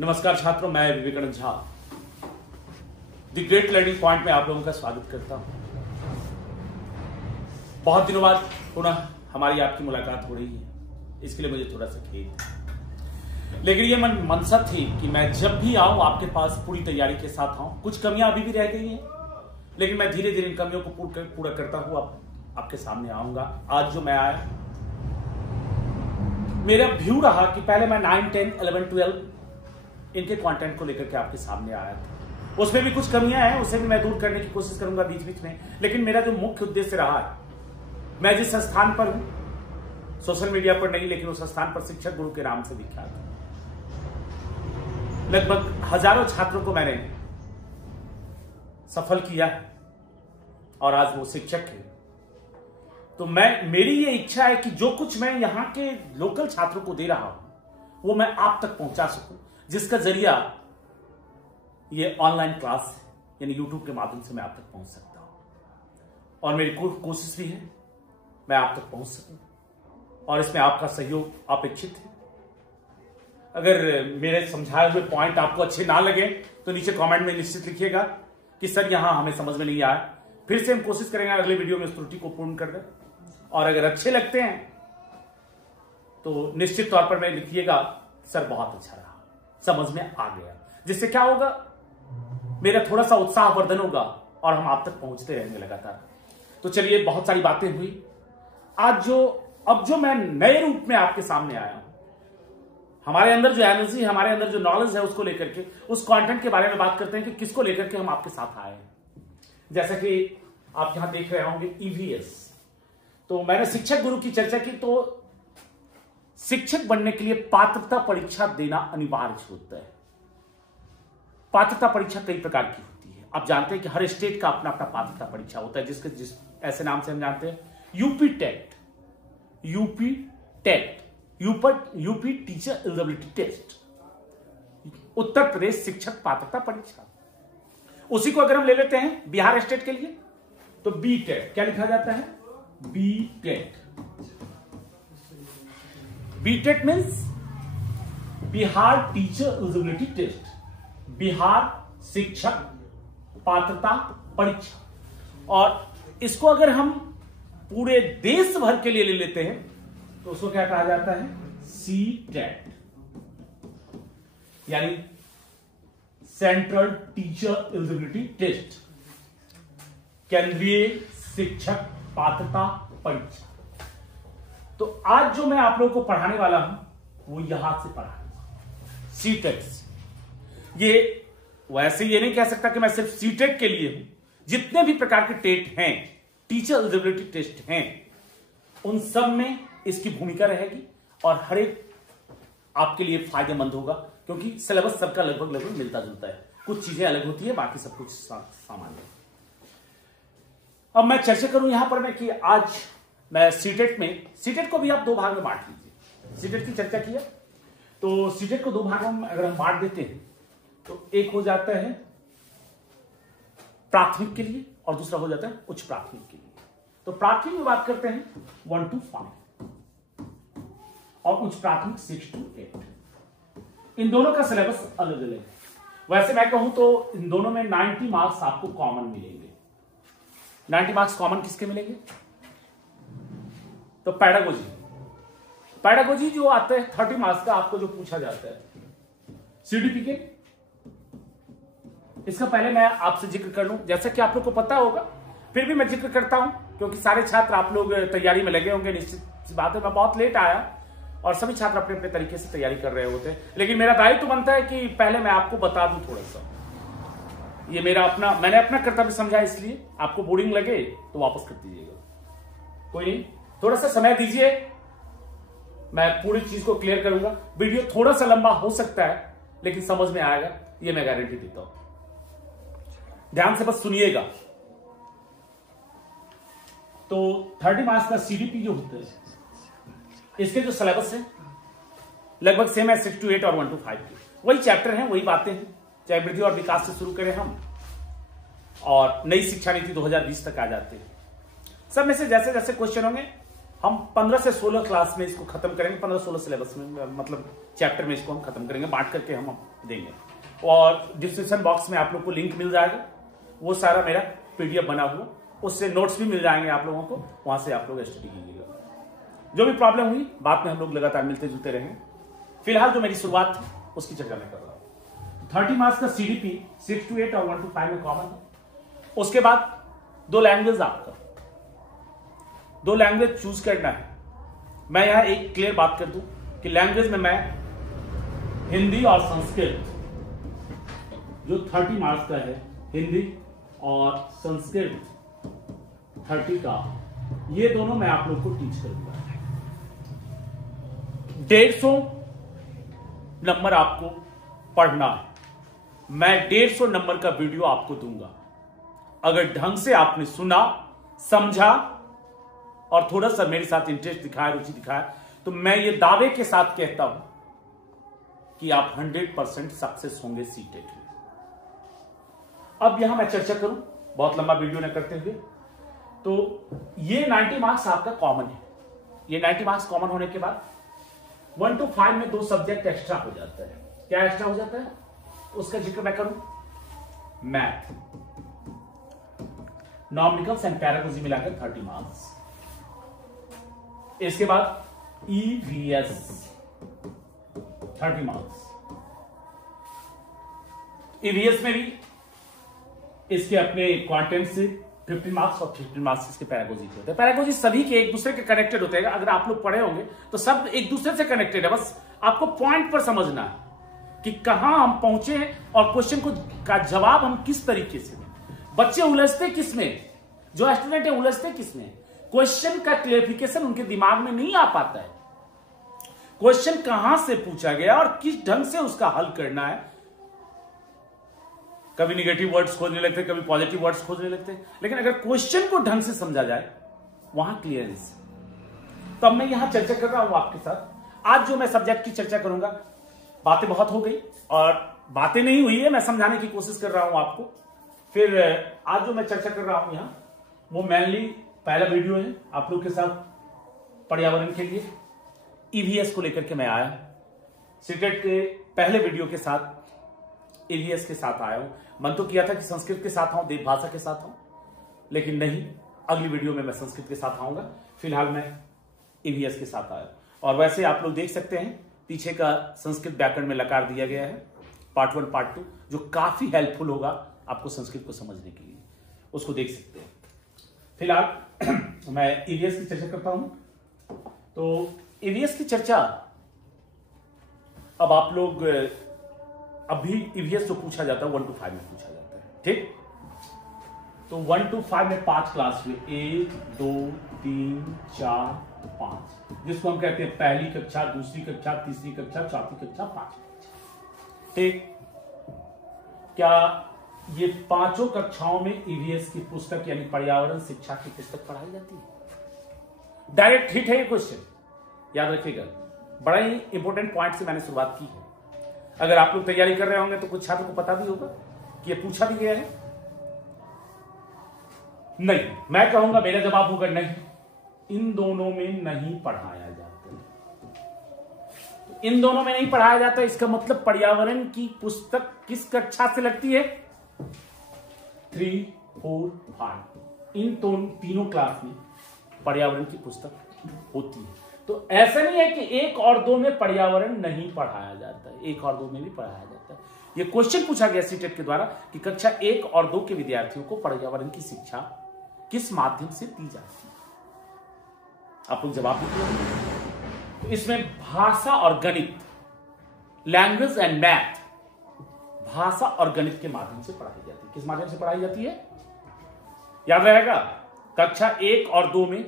नमस्कार छात्रों, मैं Vivekanand Jha the great learning point में आप लोगों का स्वागत करता हूं। बहुत दिनों बाद पुनः हमारी आपकी मुलाकात हो रही है, इसके लिए मुझे थोड़ा सा खेद है, लेकिन ये मनसा थी कि मैं जब भी आऊं आपके पास पूरी तैयारी के साथ आऊं। कुछ कमियां अभी भी रह गई हैं, लेकिन मैं धीरे धीरे इन कमियों को पूरा करता हुआ आपके सामने आऊंगा। आज जो मैं आया, मेरा व्यू रहा कि पहले मैं 9, 10, 11, 12 इनके कंटेंट को लेकर के आपके सामने आया था। उसमें भी कुछ कमियां हैं, उसे भी मैं दूर करने की कोशिश करूंगा बीच बीच में। लेकिन मेरा जो मुख्य उद्देश्य रहा है, मैं जिस स्थान पर हूं, सोशल मीडिया पर नहीं, लेकिन उस स्थान पर शिक्षक गुरु के नाम से विख्यात है। लगभग हजारों छात्रों को मैंने सफल किया है और आज वो शिक्षक है। तो मेरी ये इच्छा है कि जो कुछ मैं यहां के लोकल छात्रों को दे रहा हूं वो मैं आप तक पहुंचा सकूं, जिसका जरिया ये ऑनलाइन क्लास यानी यूट्यूब के माध्यम से मैं आप तक पहुंच सकता हूं। और मेरी कोशिश भी है मैं आप तक पहुंच सकूं, और इसमें आपका सहयोग अपेक्षित है। अगर मेरे समझाए हुए पॉइंट आपको अच्छे ना लगे तो नीचे कमेंट में निश्चित लिखिएगा कि सर यहां हमें समझ में नहीं आया। फिर से हम कोशिश करेंगे अगले वीडियो में उस त्रुटि को पूर्ण कर दें। और अगर अच्छे लगते हैं तो निश्चित तौर पर मैं लिखिएगा सर बहुत अच्छा रहा, समझ में आ गया। जिससे क्या होगा, मेरा थोड़ा सा उत्साह वर्धन होगा और हम आप तक पहुंचते रहेंगे लगातार। तो चलिए, बहुत सारी बातें हुई आज। अब जो मैं नए रूप में आपके सामने आया हूं, हमारे अंदर जो एनर्जी, हमारे अंदर जो नॉलेज है, उसको लेकर के, उस कंटेंट के बारे में बात करते हैं कि किसको लेकर के हम आपके साथ आए हैं। जैसा कि आप यहां देख रहे होंगे ईवीएस। तो मैंने शिक्षक गुरु की चर्चा की। तो शिक्षक बनने के लिए पात्रता परीक्षा देना अनिवार्य होता है। पात्रता परीक्षा कई प्रकार की होती है। आप जानते हैं कि हर स्टेट का अपना अपना पात्रता परीक्षा होता है, जिस ऐसे नाम से हम जानते हैं UP TET, UP teacher eligibility test, Uttar Pradesh शिक्षक पात्रता परीक्षा। उसी को अगर हम ले लेते हैं बिहार स्टेट के लिए तो बी टेट, क्या लिखा जाता है, B TET. B TET means Bihar teacher eligibility test, Bihar शिक्षक पात्रता परीक्षा। और इसको अगर हम पूरे देश भर के लिए ले लेते हैं तो उसको क्या कहा जाता है, सी टेट, यानी सेंट्रल टीचर एलिजिबिलिटी टेस्ट, केंद्रीय शिक्षक पात्रता परीक्षा। तो आज जो मैं आप लोगों को पढ़ाने वाला हूं वो यहां से पढ़ाऊंगा, सी टेट। ये वैसे ये नहीं कह सकता कि मैं सिर्फ सी टेट के लिए हूं। जितने भी प्रकार के टेट हैं, टीचर एलिजिबिलिटी टेस्ट हैं, उन सब में इसकी भूमिका रहेगी और हर एक आपके लिए फायदेमंद होगा, क्योंकि सिलेबस सबका लगभग मिलता जुलता है। कुछ चीजें अलग होती है, बाकी सब कुछ सामान्य है। अब मैं चर्चा करूं यहां पर मैं कि आज मैं सीटेट में, सीटेट को भी आप दो भाग में बांट लीजिए। सीटेट की चर्चा किया तो सीटेट को दो भागों में अगर हम बांट देते हैं तो एक हो जाता है प्राथमिक के लिए और दूसरा हो जाता है उच्च प्राथमिक के लिए। तो प्राथमिक में बात करते हैं 1 to 5 और उच्च प्राथमिक 6 to 8। इन दोनों का सिलेबस अलग अलग है। वैसे मैं कहूं तो इन दोनों में 90 मार्क्स आपको कॉमन मिलेंगे। 90 मार्क्स कॉमन किसके मिलेंगे, तो पैडागोजी जो आता है 30 मार्क्स का आपको जो पूछा जाता है। सीडीपी के, इसका पहले मैं आपसे जिक्र कर लूं, जैसा कि आप लोग को पता होगा, फिर भी मैं जिक्र करता हूं क्योंकि सारे छात्र आप लोग तैयारी में लगे होंगे। निश्चित बात है, मैं बहुत लेट आया और सभी छात्र अपने अपने तरीके से तैयारी कर रहे होते हैं, लेकिन मेरा दायित्व बनता है कि पहले मैं आपको बता दूं थोड़ा सा। ये मैंने अपना कर्तव्य समझा, इसलिए आपको बोरिंग लगे तो वापस कर दीजिएगा, कोई नहीं, थोड़ा सा समय दीजिए, मैं पूरी चीज को क्लियर करूंगा। वीडियो थोड़ा सा लंबा हो सकता है लेकिन समझ में आएगा, ये मैं गारंटी देता हूं। ध्यान से बस सुनिएगा। तो 30 मार्क्स का सीडीपी जो होता है, इसके जो सिलेबस है लगभग सेम है 6 to 8 और 1 to 5 के। वही चैप्टर हैं, वही बातें हैं, चाहे वृद्धि और विकास से शुरू करें हम और नई शिक्षा नीति 2020 तक आ जाते हैं। सब में से जैसे जैसे क्वेश्चन होंगे हम 15 से 16 क्लास में इसको खत्म करेंगे, 15-16 सिलेबस में, मतलब चैप्टर में इसको हम खत्म करेंगे, बांट करके हम देंगे। और डिस्क्रिप्शन बॉक्स में आप लोग को लिंक मिल जाएगा, वो सारा मेरा पीडीएफ बना हुआ, उससे नोट्स भी मिल जाएंगे आप लोगों को, वहां से आप लोग स्टडी कीजिएगा। जो भी प्रॉब्लम हुई बाद में हम लोग लगातार मिलते जुलते रहेंगे। फिलहाल जो मेरी शुरुआत थी उसकी चर्चा मैं कर रहा हूं। 30 मार्क्स का सीडीपी 6 to 8 और 1 to 5 में कॉमन है। उसके बाद 2 लैंग्वेज, आपका 2 लैंग्वेज चूज करना है। मैं यहां एक क्लियर बात कर दूं कि लैंग्वेज में मैं हिंदी और संस्कृत, जो 30 मार्क्स का है, हिंदी और संस्कृत 30 का, ये दोनों मैं आप लोग को टीच करूंगा। 150 नंबर आपको पढ़ना है। मैं 150 नंबर का वीडियो आपको दूंगा। अगर ढंग से आपने सुना, समझा और थोड़ा सा मेरे साथ इंटरेस्ट दिखाया, रुचि दिखाया, तो मैं ये दावे के साथ कहता हूं कि आप 100% सक्सेस होंगे सीटेट में। अब यहां मैं चर्चा करूं, बहुत लंबा वीडियो न करते हुए, तो ये 90 मार्क्स आपका कॉमन है। ये 90 मार्क्स कॉमन होने के बाद 1 to 5 में 2 सब्जेक्ट एक्स्ट्रा हो जाता है। क्या एक्स्ट्रा हो जाता है उसका जिक्र मैं करूं, मैथ, नॉमिकल्स एंड पैरागोजी मिलाकर 30 मार्क्स। इसके बाद ईवीएस 30 मार्क्स। ईवीएस में भी इसके अपने कंटेंट से 15 मार्क्स और 15 मार्क्स इसके पैरागोजी के होते हैं। पैरागोजी सभी के एक दूसरे के कनेक्टेड होते हैं। अगर आप लोग पढ़े होंगे तो सब एक दूसरे से कनेक्टेड है, बस आपको पॉइंट पर समझना है कि कहां हम पहुंचे हैं और क्वेश्चन को का जवाब हम किस तरीके से दें। बच्चे उलझते किस में, जो स्टूडेंट है उलझते किस में, क्वेश्चन का क्लेरिफिकेशन उनके दिमाग में नहीं आ पाता है। क्वेश्चन कहां से पूछा गया और किस ढंग से उसका हल करना है। कभी निगेटिव वर्ड्स खोजने लगते, कभी पॉजिटिव वर्ड्स खोजने लगते, लेकिन अगर क्वेश्चन को ढंग से समझा जाए वहां क्लियरेंस। तो अब मैं यहां चर्चा कर रहा हूं आपके साथ। आज जो मैं सब्जेक्ट की चर्चा करूंगा, बातें बहुत हो गई और बातें नहीं हुई है, मैं समझाने की कोशिश कर रहा हूं आपको। फिर आज जो मैं चर्चा कर रहा हूं यहां, वो मेनली पहला वीडियो है आप लोग के साथ पर्यावरण के लिए, ईवीएस को लेकर के मैं आया। सीटेट के पहले वीडियो के साथ ईवीएस के साथ आया हूं। मन तो किया था कि संस्कृत के साथ आऊं, देवभाषा के साथ आऊं, लेकिन नहीं, अगली वीडियो में मैं संस्कृत के साथ आऊंगा। फिलहाल मैं ईवीएस के साथ आया। और वैसे आप लोग देख सकते हैं पीछे का संस्कृत व्याकरण में लकार दिया गया है, पार्ट 1 पार्ट 2, जो काफी हेल्पफुल होगा आपको संस्कृत को समझने के लिए, उसको देख सकते हैं। फिलहाल मैं ईवीएस की चर्चा करता हूं। तो ईवीएस की चर्चा अब आप लोग, अभी ईवीएस जो पूछा जाता है 1 to 5 में पूछा जाता है, ठीक। तो 1 to 5 में 5 क्लास हुए, 1 2 3 4 5, जिसको हम कहते हैं पहली कक्षा, दूसरी कक्षा, तीसरी कक्षा, चौथी कक्षा, 5 कक्षा, ठीक। क्या ये पांचों कक्षाओं में ईवीएस की पुस्तक यानी पर्यावरण शिक्षा की पुस्तक पढ़ाई जाती है? डायरेक्ट हिट है ये क्वेश्चन, याद रखिएगा। बड़ा ही इंपॉर्टेंट पॉइंट से मैंने शुरुआत की है। अगर आप लोग तैयारी कर रहे होंगे तो कुछ छात्र को पता भी होगा कि ये पूछा भी गया है। नहीं, मैं कहूंगा, मेरा जवाब होगा नहीं, इन दोनों में नहीं पढ़ाया जाता। तो इन दोनों में नहीं पढ़ाया जाता, इसका मतलब पर्यावरण की पुस्तक किस कक्षा से लगती है? 3, 4, 5, इन तीनों क्लास में पर्यावरण की पुस्तक होती है। तो ऐसा नहीं है कि 1 और 2 में पर्यावरण नहीं पढ़ाया जाता है, 1 और 2 में भी पढ़ाया जाता है। यह क्वेश्चन पूछा गया सीटेट के द्वारा कि कक्षा 1 और 2 के विद्यार्थियों को पर्यावरण की शिक्षा किस माध्यम से दी जाती है? आप लोग जवाब दीजिए। तो इसमें भाषा और गणित, लैंग्वेज एंड मैथ, भाषा और गणित के माध्यम से पढ़ाई जाती है। किस माध्यम से पढ़ाई जाती है? याद रहेगा, कक्षा 1 और 2 में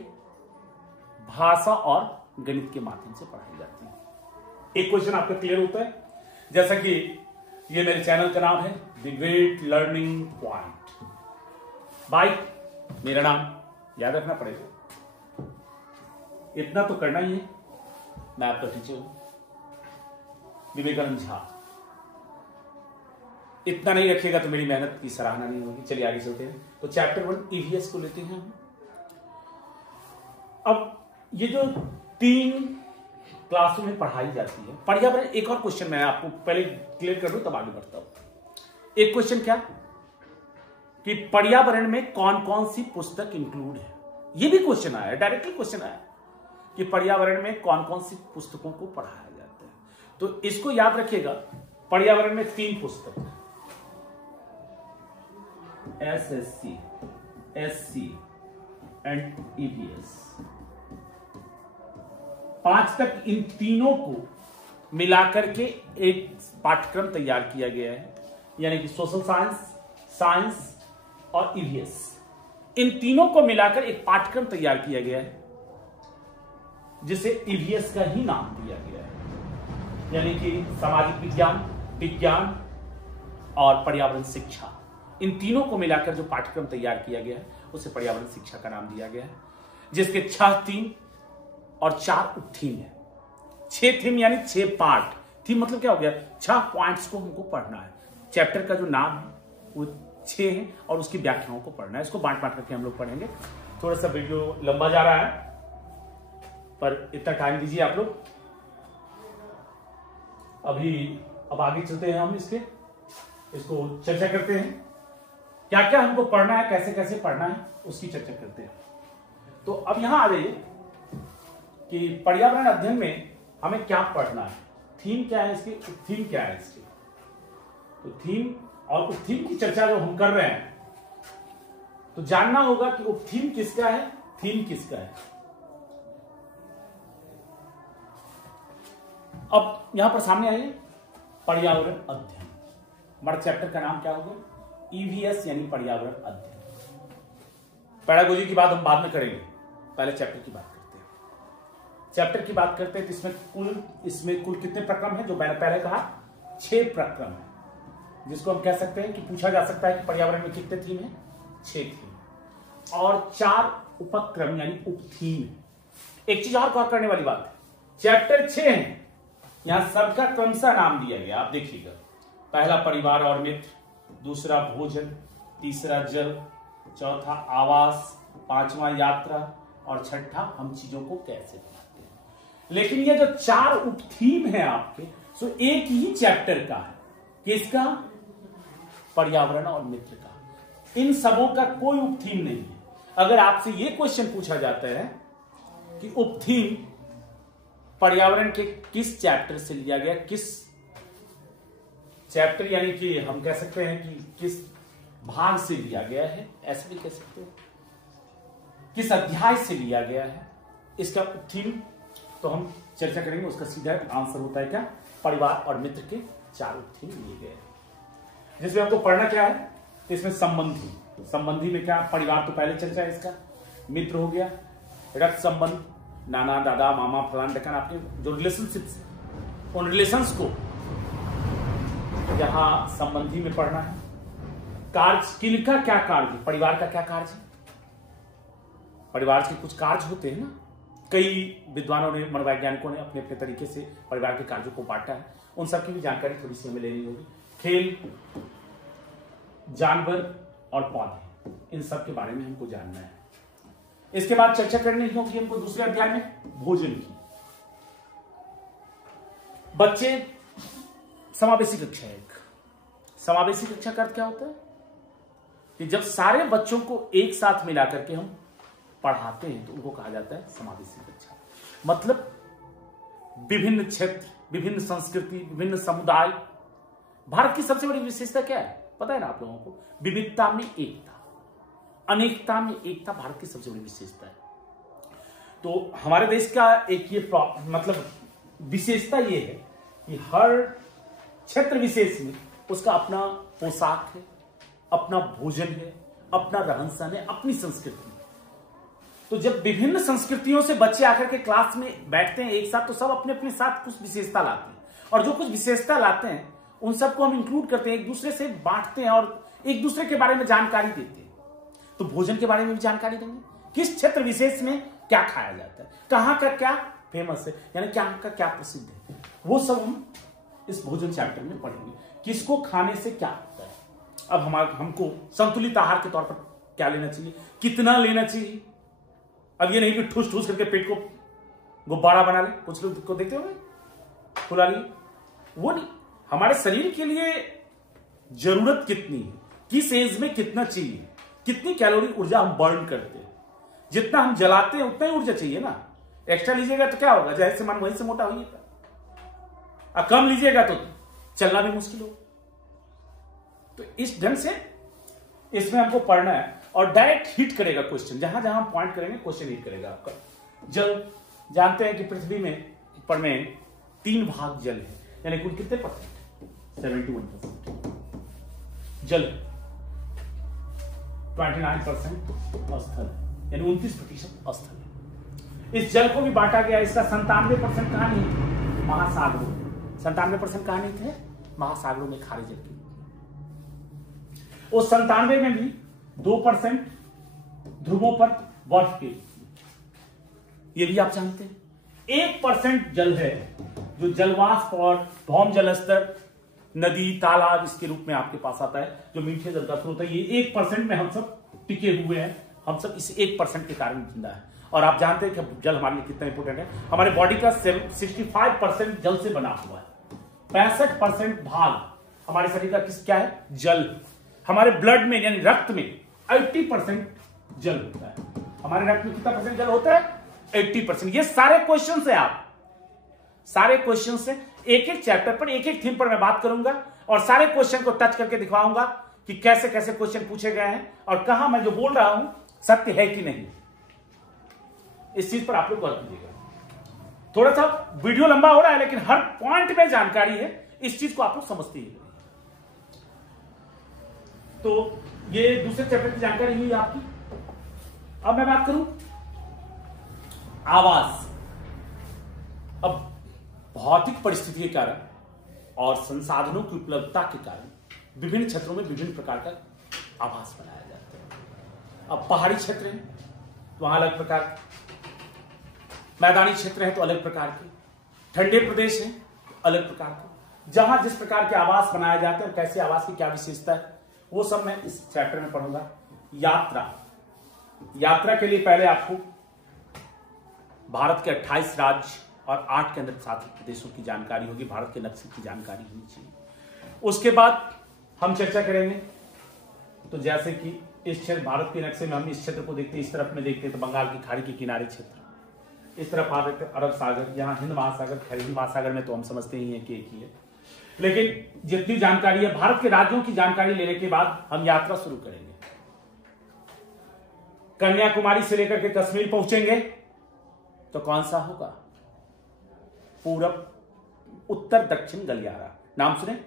भाषा और गणित के माध्यम से पढ़ाई जाती है। एक क्वेश्चन आपका क्लियर होता है, जैसा कि ये मेरे चैनल का नाम है the great learning point by, मेरा नाम याद रखना पड़ेगा, इतना तो करना ही है, मैं आपका टीचर हूं विवेकानंद झा। इतना नहीं रखिएगा तो मेरी मेहनत की सराहना नहीं होगी। चलिए आगे चलते हैं। तो चैप्टर 1 ईवीएस को लेते हैं हम। अब ये जो 3 क्लासों में पढ़ाई जाती है पर्यावरण, एक और क्वेश्चन मैं आपको पहले क्लियर कर दूं तब आगे बढ़ता हूं। एक क्वेश्चन क्या कि पर्यावरण में कौन कौन सी पुस्तक इंक्लूड है, ये भी क्वेश्चन आया, डायरेक्टली क्वेश्चन आया कि पर्यावरण में कौन कौन सी पुस्तकों को पढ़ाया जाता है। तो इसको याद रखिएगा, पर्यावरण में 3 पुस्तक है, SSC, SC एंड EVS। 5 तक इन तीनों को मिलाकर के एक पाठ्यक्रम तैयार किया गया है, यानी कि सोशल साइंस, साइंस और EVS, इन तीनों को मिलाकर एक पाठ्यक्रम तैयार किया गया है जिसे EVS का ही नाम दिया गया है, यानी कि सामाजिक विज्ञान, विज्ञान और पर्यावरण शिक्षा, इन तीनों को मिलाकर जो पाठ्यक्रम तैयार किया गया है उसे पर्यावरण शिक्षा का नाम दिया गया है, जिसके 6 थीम और 4 उप थीम है। 6 थीम यानी 6 पार्ट, थीम मतलब क्या हो गया, 6 पॉइंट्स को हमको पढ़ना है। चैप्टर का जो नाम है वो 6 है और उसकी व्याख्याओं को पढ़ना है। इसको बांट बांट करके हम लोग पढ़ेंगे। थोड़ा सा वीडियो लंबा जा रहा है पर इतना टाइम दीजिए आप लोग। अब आगे चलते हैं, हम इसको चर्चा करते हैं, क्या क्या हमको पढ़ना है, कैसे कैसे पढ़ना है, उसकी चर्चा करते हैं। तो अब यहां आ जाइए कि पर्यावरण अध्ययन में हमें क्या पढ़ना है, थीम क्या है इसकी, थीम क्या है इसकी। तो थीम और उप थीम की चर्चा जो हम कर रहे हैं तो जानना होगा कि उप थीम किसका है, थीम किसका है। अब यहां पर सामने आइए, पर्यावरण अध्ययन, हमारा चैप्टर का नाम क्या होगा, EVS यानी पर्यावरण अध्ययन। पैडागोजी की बात हम बाद में करेंगे, पहले चैप्टर की बात करते हैं। चैप्टर की बात करते हैं तो इसमें कुल कितने प्रक्रम हैं, जो मैंने पहले कहा 6 प्रक्रम है, जिसको हम कह सकते हैं कि पूछा जा सकता है कि पर्यावरण में कितने थीम है, 6 थीम और 4 उपक्रम यानी उप थीम है। एक चीज और गौर करने वाली बात है, चैप्टर 6 है, यहां सबका क्रमशः नाम दिया गया, आप देखिएगा, पहला परिवार और मित्र, दूसरा भोजन, तीसरा जल, चौथा आवास, 5वां यात्रा और 6ठा हम चीजों को कैसे बनाते हैं। लेकिन ये जो 4 उप थीम है आपके, सो एक ही चैप्टर का है, किसका, पर्यावरण और मित्र का। इन सबों का कोई उप थीम नहीं है। अगर आपसे यह क्वेश्चन पूछा जाता है कि उप थीम पर्यावरण के किस चैप्टर से लिया गया, किस चैप्टर यानी कि हम कह सकते हैं कि किस भाग से लिया गया है, ऐसे भी कह सकते हैं, किस अध्याय से लिया गया है, इसका उप थीम तो हम चर्चा करेंगे। उसका सीधा आंसर होता है क्या, परिवार और मित्र के 4 उप थीम लिए गए हैं, जिसमें हमको पढ़ना क्या है, तो इसमें संबंधी में क्या, परिवार तो पहले चर्चा है इसका, मित्र हो गया, रक्त संबंध, नाना दादा मामा फलान ढकान, आपके जो रिलेशनशिप्स, उन रिलेशंस को यहां संबंधी में पढ़ना है। कार्य, किनका क्या कार्य, परिवार का क्या कार्य है, परिवार के कुछ कार्य होते हैं ना, कई विद्वानों ने, मनोवैज्ञानिकों ने अपने अपने तरीके से परिवार के कार्यों को बांटा है, उन सबकी भी जानकारी थोड़ी सी हमें लेनी होगी। खेल, जानवर और पौधे, इन सब के बारे में हमको जानना है। इसके बाद चर्चा करनी होगी हमको दूसरे अध्याय में भोजन की। बच्चे, समावेशी कक्षा, एक समावेशी कक्षा का अर्थ क्या होता है कि जब सारे बच्चों को एक साथ मिलाकर के हम पढ़ाते हैं तो उनको कहा जाता है समावेशी कक्षा। मतलब विभिन्न क्षेत्र, विभिन्न संस्कृति, विभिन्न समुदाय। भारत की सबसे बड़ी विशेषता क्या है पता है ना आप लोगों को, विविधता में एकता, अनेकता में एकता भारत की सबसे बड़ी विशेषता है। तो हमारे देश का एक ये मतलब विशेषता ये है कि हर क्षेत्र विशेष में उसका अपना पोशाक है, अपना भोजन है, अपना रहन सहन है, अपनी संस्कृति है। तो जब विभिन्न संस्कृतियों से बच्चे आकर के क्लास में बैठते हैं एक साथ, तो सब अपने अपने साथ कुछ विशेषता लाते हैं, और जो कुछ विशेषता लाते हैं उन सबको हम इंक्लूड करते हैं, एक दूसरे से बांटते हैं और एक दूसरे के बारे में जानकारी देते हैं। तो भोजन के बारे में भी जानकारी देंगे, किस क्षेत्र विशेष में क्या खाया जाता है, कहां का क्या फेमस है, यानी क्या का क्या प्रसिद्ध है, वो सब हम इस भोजन चैप्टर में पढ़ेंगे। किसको खाने से क्या होता है, अब हमको संतुलित आहार के तौर पर क्या लेना चाहिए, कितना लेना चाहिए। अब ये नहीं कि ठूस ठूस करके पेट को गुब्बारा बना ले, कुछ लोग को देखते होंगे फुला लिए, वो नहीं। हमारे शरीर के लिए जरूरत कितनी है, किस एज में कितना चाहिए, कितनी कैलोरी ऊर्जा हम बर्न करते हैं, जितना हम जलाते हैं उतना ही ऊर्जा चाहिए ना। एक्स्ट्रा लीजिएगा तो क्या होगा, जैसे मन वहीं से मोटा होइएगा, और कम लीजिएगा तो चलना भी मुश्किल हो। तो इस ढंग से इसमें हमको पढ़ना है, और डायरेक्ट हिट करेगा क्वेश्चन, जहां जहां हम पॉइंट करेंगे क्वेश्चन हिट करेगा आपका। जल, जानते हैं कि पृथ्वी में पर में 3 भाग जल है, यानी कुल कितने परसेंट, 71% जल, 29% स्थल, यानी 29% स्थल। इस जल को भी बांटा गया, इसका 97% कहां नहीं थे, महासागरों। 97% कहां नहीं थे, महासागरों में खारे जल की। उस 97 में भी 2% ध्रुवों पर बर्फ के, ये भी आप जानते हैं। 1% जल है जो जलवाष्प और भौम जल स्तर, नदी, तालाब इसके रूप में आपके पास आता है, जो मीठे जल का स्रोत है। ये 1% में हम सब टिके हुए हैं, हम सब इस 1% के कारण जिंदा है। और आप जानते हैं कि जल हमारे लिए कितना इंपोर्टेंट है। हमारे बॉडी का 65% जल से बना हुआ है, 65% भाग हमारे शरीर का क्या है, जल। हमारे ब्लड में यानी रक्त में 80% जल होता है। हमारे रक्त में कितना परसेंट जल होता है, 80%। ये सारे क्वेश्चन है, आप सारे क्वेश्चन से एक एक चैप्टर पर, एक एक थीम पर मैं बात करूंगा, और सारे क्वेश्चन को टच करके दिखाऊंगा कि कैसे कैसे क्वेश्चन पूछे गए हैं, और कहां मैं जो बोल रहा हूं सत्य है कि नहीं। इस चीज पर आप लोग गौर कीजिएगा। थोड़ा सा वीडियो लंबा हो रहा है, लेकिन हर पॉइंट में जानकारी है, इस चीज को आप लोग समझते ही। तो ये दूसरे चैप्टर की जानकारी हुई आपकी। अब मैं बात करूं आवास। अब भौतिक परिस्थिति के कारण और संसाधनों की उपलब्धता के कारण विभिन्न क्षेत्रों में विभिन्न प्रकार का आवास बनाया जाता है। अब पहाड़ी क्षेत्र है तो वहां अलग प्रकार के, मैदानी क्षेत्र है तो अलग प्रकार के, ठंडे प्रदेश है तो अलग प्रकार के। जहां जिस प्रकार के आवास बनाए जाते हैं और कैसे आवास की क्या विशेषता है, वो सब मैं इस चैप्टर में पढ़ूंगा। यात्रा के लिए पहले आपको भारत के 28 राज्य और 8 केंद्र शासित प्रदेशों की जानकारी होगी, भारत के नक्शे की जानकारी होनी चाहिए। उसके बाद हम चर्चा करेंगे, तो जैसे कि इस क्षेत्र, भारत के नक्शे में हम इस क्षेत्र को देखते हैं, इस तरफ में देखते हैं तो बंगाल की खाड़ी के किनारे क्षेत्र, इस तरफ आ देखते अरब सागर, यहाँ हिंद महासागर, खैर हिंद महासागर में तो हम समझते ही हैं कि एक ही है। लेकिन जितनी जानकारी है, भारत के राज्यों की जानकारी लेने के बाद हम यात्रा शुरू करेंगे। कन्याकुमारी से लेकर के कश्मीर पहुंचेंगे तो कौन सा होगा, पूरब, उत्तर दक्षिण गलियारा, नाम सुने।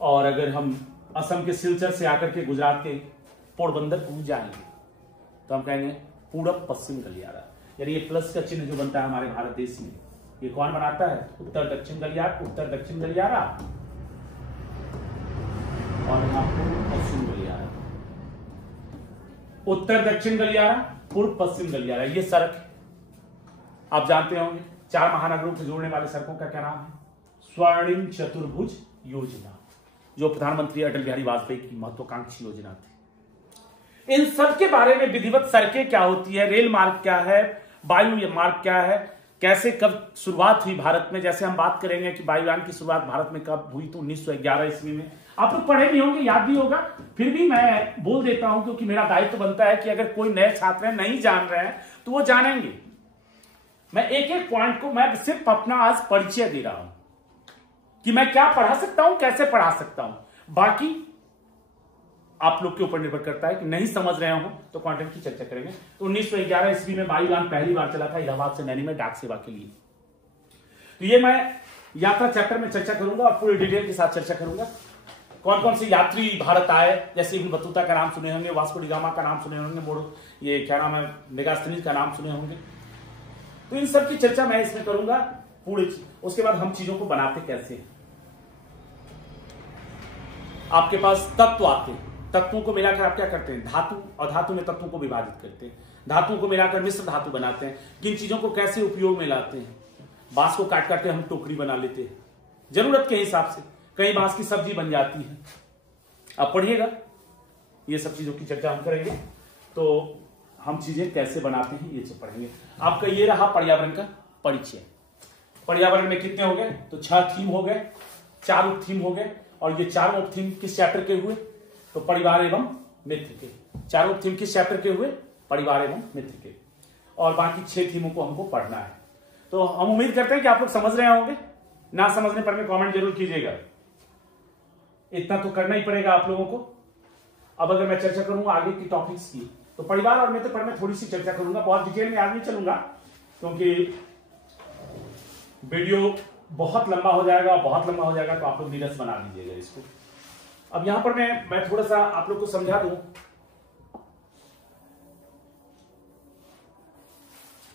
और अगर हम असम के सिलचर से आकर के गुजरात के पोरबंदर पहुंच जाएंगे तो हम कहेंगे पूरब पश्चिम गलियारा। यानी ये प्लस का चिन्ह जो बनता है हमारे भारत देश में, ये कौन बनाता है, उत्तर दक्षिण गलियारा, उत्तर दक्षिण गलियारा और यहाँ पूर्व पश्चिम गलियारा, उत्तर दक्षिण गलियारा, पूर्व पश्चिम गलियारा। ये सड़क है, आप जानते होंगे 4 महानगरों से जोड़ने वाले सड़कों का क्या नाम है, स्वर्णिम चतुर्भुज योजना, जो प्रधानमंत्री अटल बिहारी वाजपेयी की महत्वाकांक्षी योजना थी। इन सब के बारे में विधिवत सड़कें क्या होती है, रेल मार्ग क्या है, वायु मार्ग क्या है, कैसे कब शुरुआत हुई भारत में। जैसे हम बात करेंगे कि वायुयान की शुरुआत भारत में कब हुई, तो 1911 ईस्वी में। आप लोग पढ़े भी होंगे, याद भी होगा, फिर भी मैं बोल देता हूं क्योंकि मेरा दायित्व बनता है कि अगर कोई नए छात्र नहीं जान रहे हैं तो वो जानेंगे। मैं एक एक पॉइंट को मैं सिर्फ अपना आज परिचय दे रहा हूं कि मैं क्या पढ़ा सकता हूं, कैसे पढ़ा सकता हूं। बाकी आप लोग के ऊपर निर्भर करता है कि नहीं समझ रहे हो तो कंटेंट की चर्चा करेंगे। तो 1911 ईस्वी में वायुयान पहली बार चला था इलाहाबाद से नैनी में डाक सेवा के लिए। तो ये मैं यात्रा चैप्टर में चर्चा करूंगा और पूरी डिटेल के साथ चर्चा करूंगा। कौन कौन से यात्री भारत आए, जैसे इब्न बतूता का नाम सुने होंगे, वास्को डी गामा का नाम सुने होंगे, ये क्या नाम है, मेगास्थनीज का नाम सुने होंगे। तो इन सब की चर्चा मैं इसमें करूंगा पूरी। उसके बाद हम चीजों को बनाते कैसे हैं। आपके पास तत्व आते हैं, तत्वों को मिलाकर आप क्या करते हैं, धातु, और धातु में तत्वों को विभाजित करते हैं, धातुओं को मिलाकर मिश्र धातु बनाते हैं। किन चीजों को कैसे उपयोग में लाते हैं, बांस को काट काट के हम टोकरी बना लेते हैं जरूरत के हिसाब से, कई बांस की सब्जी बन जाती है। आप पढ़िएगा, ये सब चीजों की चर्चा हम करेंगे। तो हम चीजें कैसे बनाते हैं ये सब पढ़ेंगे। आपका ये रहा पर्यावरण का परिचय। पर्यावरण में कितने हो गए? तो 6 थीम हो गए, 4 उप थीम हो गए। और ये 4 उप थीम किस चैप्टर के हुए? तो परिवार एवं मित्र के। 4 उप थीम किस चैप्टर के हुए? परिवार एवं मित्र के। और बाकी 6 थीमों को हमको पढ़ना है। तो हम उम्मीद करते हैं कि आप लोग समझ रहे होंगे। ना समझने पर में कमेंट जरूर कीजिएगा, इतना तो करना ही पड़ेगा आप लोगों को। अब अगर मैं चर्चा करूंगा आगे की टॉपिक्स की, तो परिवार और मित्र पर मैं थोड़ी सी चर्चा करूंगा, बहुत डिटेल में आज नहीं चलूंगा, क्योंकि वीडियो बहुत लंबा हो जाएगा। बहुत लंबा हो जाएगा तो आप लोग नीरस बना दीजिएगा इसको। अब यहां पर मैं थोड़ा सा आप लोग को समझा दूं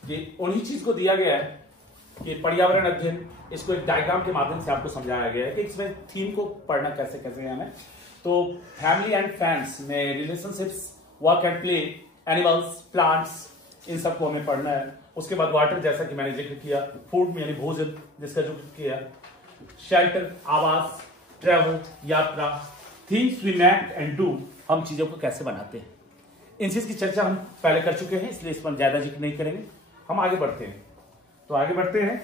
कि उन्हीं चीज को दिया गया है कि पर्यावरण अध्ययन, इसको एक डायग्राम के माध्यम से आपको समझाया गया है कि इसमें थीम को पढ़ना कैसे कैसे आना है। तो फैमिली एंड फ्रेंड्स में relationships, work and play, animals, plants, इन सबको हमें पढ़ना है। उसके बाद वाटर, जैसा कि मैंने जिक्र किया, फूड यानी भोजन जिसका जिक्र किया, शेल्टर आवास, ट्रेवल यात्रा, things we make and do, हम चीजों को कैसे बनाते हैं। इन चीज की चर्चा हम पहले कर चुके हैं, इसलिए इस पर ज्यादा जिक्र नहीं करेंगे। हम आगे बढ़ते हैं। तो आगे बढ़ते हैं,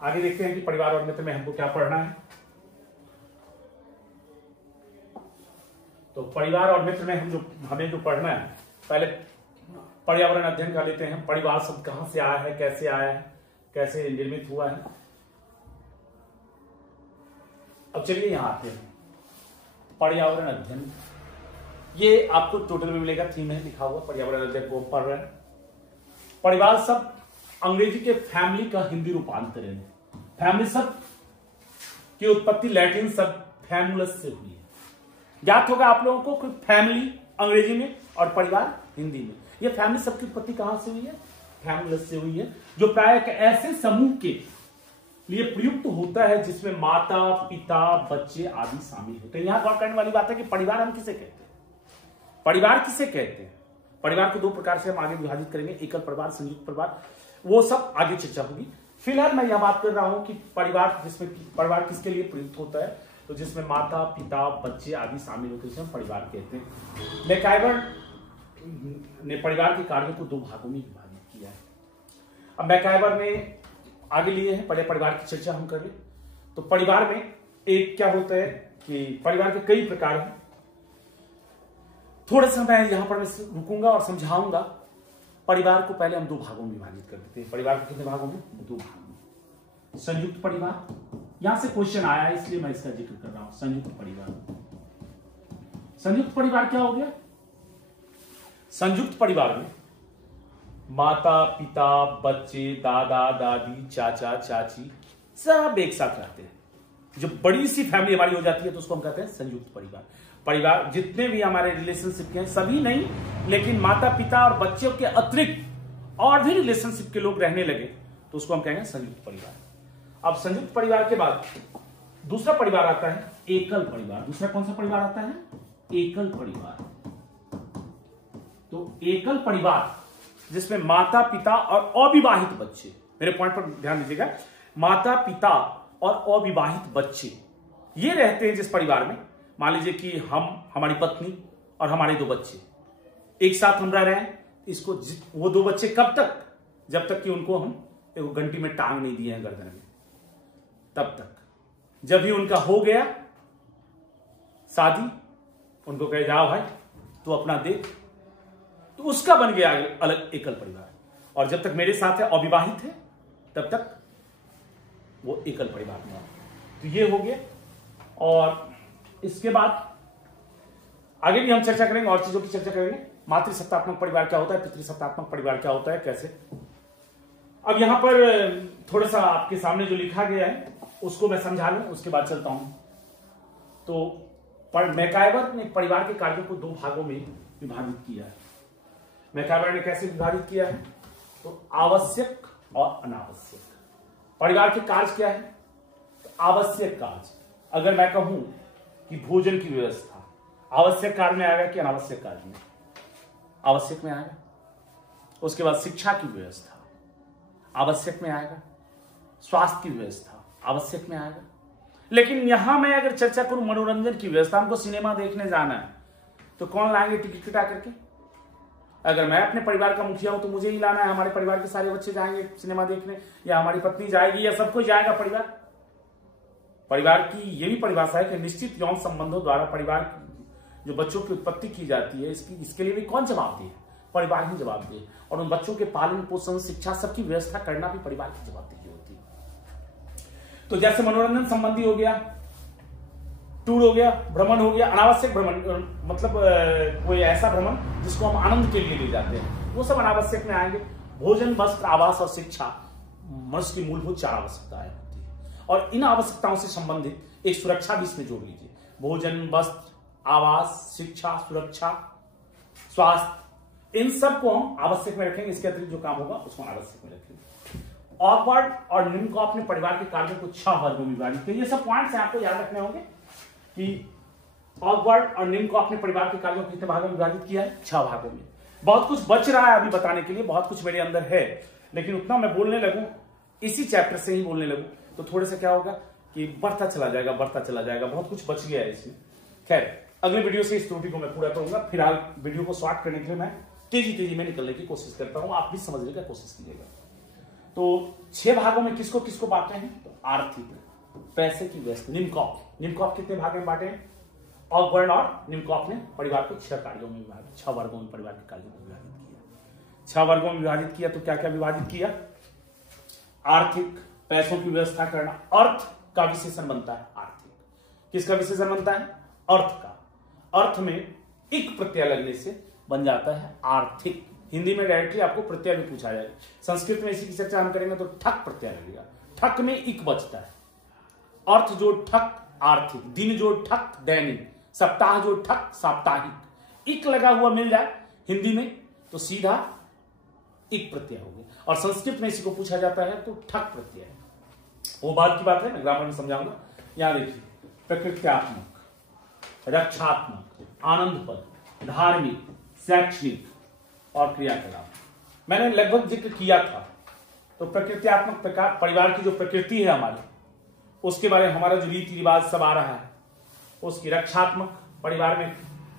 आगे देखते हैं कि परिवार और मित्र में हमको क्या पढ़ना है। तो परिवार और मित्र में हमें जो पढ़ना है, पहले पर्यावरण अध्ययन का लेते हैं। परिवार शब्द कहां से आया है, कैसे आया है, कैसे निर्मित हुआ है। अब चलिए यहां आते हैं। पर्यावरण अध्ययन, ये आपको टोटल में मिलेगा, थीम है लिखा हुआ, पर्यावरण अध्ययन को पढ़ रहे हैं। परिवार शब्द अंग्रेजी के फैमिली का हिंदी रूपांतरण है। फैमिली शब्द की उत्पत्ति लैटिन शब्द फैमुलस से हुई है। ज्ञात होगा आप लोगों को कि फैमिली अंग्रेजी में और परिवार हिंदी में। यह फैमिली शब्द की उत्पत्ति कहां से हुई है? फैमुलस से हुई है, जो प्राय एक ऐसे समूह के लिए प्रयुक्त होता है जिसमें माता, पिता, बच्चे आदि शामिल होते हैं। यहां गौर करने वाली बात है कि परिवार हम किसे कहते हैं? परिवार किसे कहते हैं? परिवार को 2 प्रकार से हम आगे विभाजित करेंगे, एकल परिवार, संयुक्त परिवार, वो सब आगे चर्चा होगी। फिलहाल मैं यह बात कर रहा हूं कि परिवार, जिसमें परिवार किसके लिए प्रयुक्त होता है, तो जिसमें माता, पिता, बच्चे आदि शामिल होते हैं, परिवार कहते हैं। मैकाइवर ने परिवार के कार्यों को 2 भागों में विभाजित किया है। अब मैकाइवर ने आगे लिए हैं, पहले परिवार की चर्चा हम करें। तो परिवार में एक क्या होता है कि परिवार के कई प्रकार हैं। थोड़ा सा मैं यहां पर रुकूंगा और समझाऊंगा। परिवार को पहले हम 2 भागों में विभाजित कर देते हैं। परिवार को कितने भागों में? 2 भागों में। संयुक्त परिवार, यहां से क्वेश्चन आया है इसलिए मैं इसका जिक्र कर रहा हूं। संयुक्त परिवार, संयुक्त परिवार क्या हो गया? संयुक्त परिवार में माता, पिता, बच्चे, दादा, दादी, चाचा, चाची सब एक साथ रहते हैं। जो बड़ी सी फैमिली हमारी हो जाती है तो उसको हम कहते हैं संयुक्त परिवार। परिवार जितने भी हमारे रिलेशनशिप के हैं, सभी नहीं, लेकिन माता, पिता और बच्चों के अतिरिक्त और भी रिलेशनशिप के लोग रहने लगे तो उसको हम कहेंगे संयुक्त परिवार। अब संयुक्त परिवार के बाद दूसरा परिवार आता है एकल परिवार। दूसरा कौन सा परिवार आता है? एकल परिवार। तो एकल परिवार जिसमें माता, पिता और अविवाहित बच्चे, मेरे पॉइंट पर ध्यान दीजिएगा, माता, पिता और अविवाहित बच्चे ये रहते हैं जिस परिवार में। मान लीजिए कि हमारी पत्नी और हमारे 2 बच्चे एक साथ हम रह रहे हैं। इसको वो 2 बच्चे कब तक? जब तक कि उनको हम एक घंटी में टांग नहीं दिए हैं गर्दन में, तब तक। जब भी उनका हो गया शादी, उनको कहे जाओ भाई तू अपना देख, तो उसका बन गया अलग एकल परिवार। और जब तक मेरे साथ है, अविवाहित है, तब तक वो एकल परिवार में। तो ये हो गया। और इसके बाद आगे भी हम चर्चा करेंगे, और चीजों की चर्चा करेंगे। मातृसत्तात्मक परिवार क्या होता है, पितृसत्तात्मक परिवार क्या होता है, कैसे। अब यहां पर थोड़ा सा आपके सामने जो लिखा गया है उसको मैं समझा लूं, उसके बाद चलता हूं। तो मैकाइवर ने परिवार के कार्यों को 2 भागों में विभाजित किया है। मैकाइवर ने कैसे विभाजित किया है? तो आवश्यक और अनावश्यक। परिवार के कार्य क्या है? तो आवश्यक कार्य, अगर मैं कहूं कि भोजन की व्यवस्था आवश्यक कार्य में आएगा कि अनावश्यक कार्य में? आवश्यक में आएगा। उसके बाद शिक्षा की व्यवस्था आवश्यक में आएगा। स्वास्थ्य की व्यवस्था आवश्यक में आएगा। लेकिन यहां मैं अगर चर्चा करूं मनोरंजन की व्यवस्था, हमको सिनेमा देखने जाना है तो कौन लाएंगे टिकट कटा करके? अगर मैं अपने परिवार का मुखिया हूं तो मुझे ही लाना है, हमारे परिवार के सारे बच्चे जाएंगे सिनेमा देखने, या हमारी पत्नी जाएगी, या सब कोई जाएगा परिवार। परिवार की ये भी परिभाषा है कि निश्चित यौन संबंधों द्वारा परिवार जो बच्चों की उत्पत्ति की जाती है, इसके लिए भी कौन जवाबदेह है? परिवार ही जवाबदेह है। और उन बच्चों के पालन पोषण शिक्षा सबकी व्यवस्था करना भी परिवार की जवाबदेही होती है। तो जैसे मनोरंजन संबंधी हो गया, टूर हो गया, भ्रमण हो गया, अनावश्यक भ्रमण, मतलब कोई ऐसा भ्रमण जिसको हम आनंद के लिए ले जाते हैं, वो सब अनावश्यक में आएंगे। भोजन, वस्त्र, आवास और शिक्षा मनुष्य की मूलभूत 4 आवश्यकताएं होती है, और इन आवश्यकताओं से संबंधित एक सुरक्षा भी इसमें जोड़ लीजिए। भोजन, वस्त्र, आवास, शिक्षा, सुरक्षा, स्वास्थ्य, इन सब को हम आवश्यक में रखेंगे। इसके अतिरिक्त जो काम होगा उसको अनावश्यक में रखेंगे। ऑकवर्ड और निम्न को अपने परिवार के कार्यों को 6 वर्गों में विभाजित किया। ये सब पॉइंट्स आपको याद रखने होंगे कि ऑकवर्ड और निम्न को अपने परिवार के कार्यों को कितने भागों में विभाजित किया है? 6 भागों में। बहुत कुछ बच रहा है अभी बताने के लिए, बहुत कुछ मेरे अंदर है, लेकिन उतना मैं बोलने लगूं, इसी चैप्टर से ही बोलने लगूं, तो थोड़े से क्या होगा कि बढ़ता चला जाएगा, बहुत कुछ बच गया है इसमें। खैर, अगले वीडियो से इस त्रुटि को मैं पूरा करूंगा। फिलहाल वीडियो को शॉर्ट करने के लिए मैं तेजी में निकलने की कोशिश करता हूं, आप भी समझने की कोशिश कीजिएगा। तो 6 भागों में किसको किसको बांटे हैं? तो आर्थिक, पैसे की व्यवस्था, निम्नकॉप कितने भाग में बांटे हैं? ऑकवर्ड और निम्नकॉप ने परिवार को 6 कार्यों में विभाजित, 6 वर्गों में परिवार के कार्यों को विभाजित किया। 6 वर्गों में विभाजित किया तो क्या क्या विभाजित किया? आर्थिक, पैसों की व्यवस्था करना। अर्थ का विशेषण बनता है आर्थिक। किसका विशेषण बनता है? अर्थ का। अर्थ में इक प्रत्यय लगने से बन जाता है आर्थिक। हिंदी में डायरेक्टली आपको प्रत्यय भी पूछा जाएगा, संस्कृत में इसी की चर्चा हम करेंगे तो ठक प्रत्यय लगेगा। ठक में इक बचता है। अर्थ जो ठक आर्थिक, दिन जो ठक दैनिक, सप्ताह जो ठक साप्ताहिक। इक लगा हुआ मिल जाए हिंदी में तो सीधा इक प्रत्यय हो गया, और संस्कृत में इसी को पूछा जाता है तो ठक प्रत्यय। वो बात की बात है, मैं ग्रामर में समझाऊंगा। यहां देखिए, प्रकृत्यात्मक, रक्षात्मक, आनंदपद, धार्मिक, शैक्षणिक और क्रियाकलाप। मैंने लगभग जिक्र किया था। तो प्रकृत्यात्मक प्रकार, परिवार की जो प्रकृति है हमारी, उसके बारे में हमारा जो रीति रिवाज सब आ रहा है। उसकी रक्षात्मक, परिवार में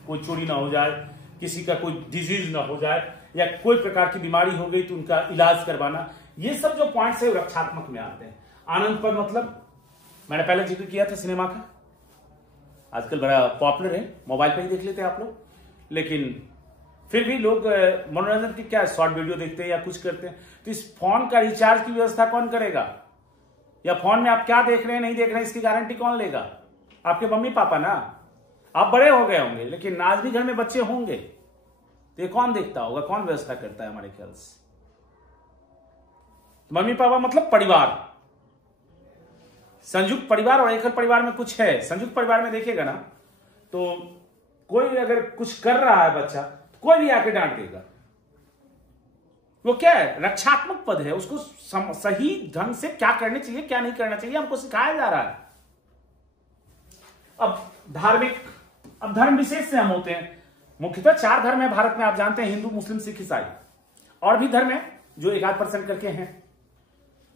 कोई चोरी ना हो जाए, किसी का कोई डिजीज ना हो जाए, या कोई प्रकार की बीमारी हो गई तो उनका इलाज करवाना, ये सब जो पॉइंट्स है रक्षात्मक में आते हैं। आनंदपद मतलब मैंने पहले जिक्र किया था सिनेमा का, आजकल बड़ा पॉपुलर है, मोबाइल पे ही देख लेते हैं आप लोग, लेकिन फिर भी लोग मनोरंजन की क्या शॉर्ट वीडियो देखते हैं या कुछ करते हैं, तो इस फोन का रिचार्ज की व्यवस्था कौन करेगा? या फोन में आप क्या देख रहे हैं नहीं देख रहे हैं इसकी गारंटी कौन लेगा? आपके मम्मी पापा ना। आप बड़े हो गए होंगे लेकिन आज भी घर में बच्चे होंगे, तो ये कौन देखता होगा, कौन व्यवस्था करता है? हमारे ख्याल से मम्मी पापा मतलब परिवार, संयुक्त परिवार और एकल परिवार में कुछ है। संयुक्त परिवार में देखिएगा ना, तो कोई अगर कुछ कर रहा है बच्चा, तो कोई भी आके डांट देगा। वो क्या है? रक्षात्मक पद है, उसको सही ढंग से क्या करना चाहिए क्या नहीं करना चाहिए हमको सिखाया जा रहा है। अब धार्मिक, अब धर्म विशेष से हम होते हैं। मुख्यतः 4 धर्म है भारत में, आप जानते हैं, हिंदू, मुस्लिम, सिख, ईसाई। और भी धर्म है जो 1-8% करके हैं।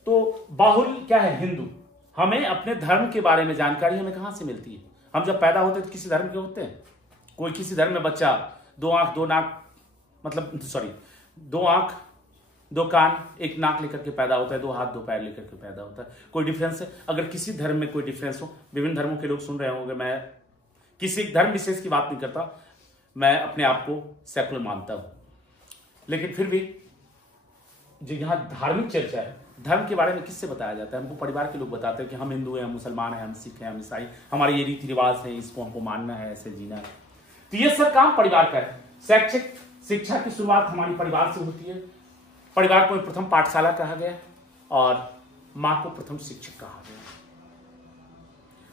तो बाहुल्य क्या है? हिंदू। हमें अपने धर्म के बारे में जानकारी हमें कहां से मिलती है? हम जब पैदा होते हैं तो किसी धर्म के होते हैं? कोई किसी धर्म में बच्चा 2 आंख 2 नाक, मतलब सॉरी 2 आंख 2 कान 1 नाक लेकर के पैदा होता है, 2 हाथ 2 पैर लेकर के पैदा होता है। कोई डिफरेंस है? अगर किसी धर्म में कोई डिफरेंस हो, विभिन्न धर्मों के लोग सुन रहे होंगे, मैं किसी धर्म विशेष की बात नहीं करता, मैं अपने आप को सेकुलर मानता हूं, लेकिन फिर भी जो यहां धार्मिक चर्चा है, धर्म के बारे में किससे बताया जाता है? हमको परिवार के लोग बताते हैं कि हम हिंदू हैं, हम मुसलमान हैं, हम सिख हैं, हम ईसाई, हमारे ये रीति रिवाज है, इसको हमको मानना है, ऐसे जीना है। तो ये सब काम परिवार का है। शैक्षिक शिक्षा की शुरुआत हमारी परिवार से होती है। परिवार को प्रथम पाठशाला कहा गया और मां को प्रथम शिक्षक कहा गया।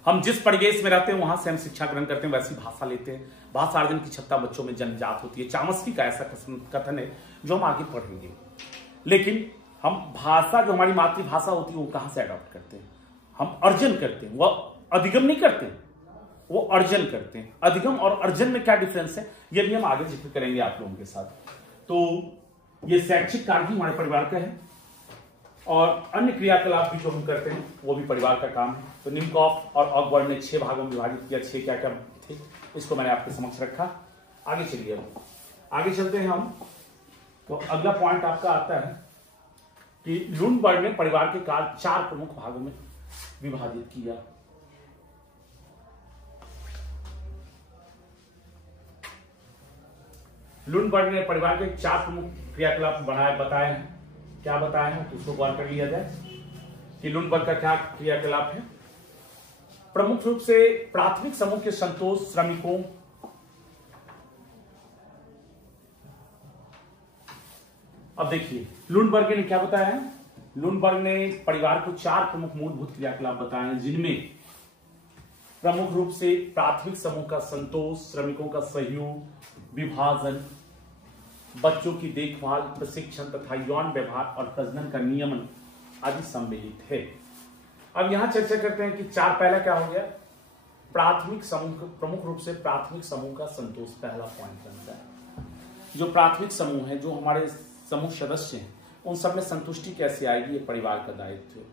हम जिस परिवेश में रहते हैं वहां से हम शिक्षा ग्रहण करते हैं, वैसी भाषा लेते हैं। भाषा अर्जन की क्षमता बच्चों में जन्मजात होती है। चामस्की का ऐसा कथन है जो हम आगे पढ़ेंगे। लेकिन हम भाषा, जो हमारी मातृभाषा होती है, वो कहां से अडॉप्ट करते हैं? हम अर्जन करते हैं, वो अधिगम नहीं करते, वो अर्जन करते हैं। अधिगम और अर्जन में क्या डिफरेंस है, ये भी हम आगे जिक्र करेंगे आप लोगों के साथ। तो ये शैक्षिक कार्य भी हमारे परिवार का है, और अन्य क्रियाकलाप भी जो हम करते हैं वो भी परिवार का काम है। तो निम्नकॉफ और ऑकवर्ड ने 6 भागों में विभाजित किया। 6 क्या क्या थे, इसको मैंने आपके समक्ष रखा। आगे चलिए, आगे चलते हैं हम तो अगला पॉइंट आपका आता है कि लुनबर्ग ने परिवार के कार्य 4 प्रमुख भागों में विभाजित किया। लुनबर्ग ने परिवार के 4 प्रमुख क्रियाकलाप बताए हैं। क्या बताए हैं तो उसको गौर कर लिया जाए कि लुनबर्ग का क्या क्रियाकलाप है। प्रमुख रूप से प्राथमिक समूह के संतोष श्रमिकों, अब देखिए लुनबर्ग ने क्या बताया है। लुनबर्ग ने परिवार को 4 प्रमुख मूलभूत क्रियाकलाप बताए हैं, जिनमें प्रमुख रूप से प्राथमिक समूह का संतोष, श्रमिकों का सहयोग, विभाजन, बच्चों की देखभाल, प्रशिक्षण तथा यौन व्यवहार और प्रजनन का नियमन आदि सम्मिलित है। अब यहां चर्चा करते हैं कि 4 पहला क्या हो गया। प्राथमिक समूह, प्रमुख रूप से प्राथमिक समूह का संतोष पहला पॉइंट बनता है। जो प्राथमिक समूह है, जो हमारे समूह सदस्य हैं, उन सब में संतुष्टि कैसे आएगी, ये परिवार का दायित्व है।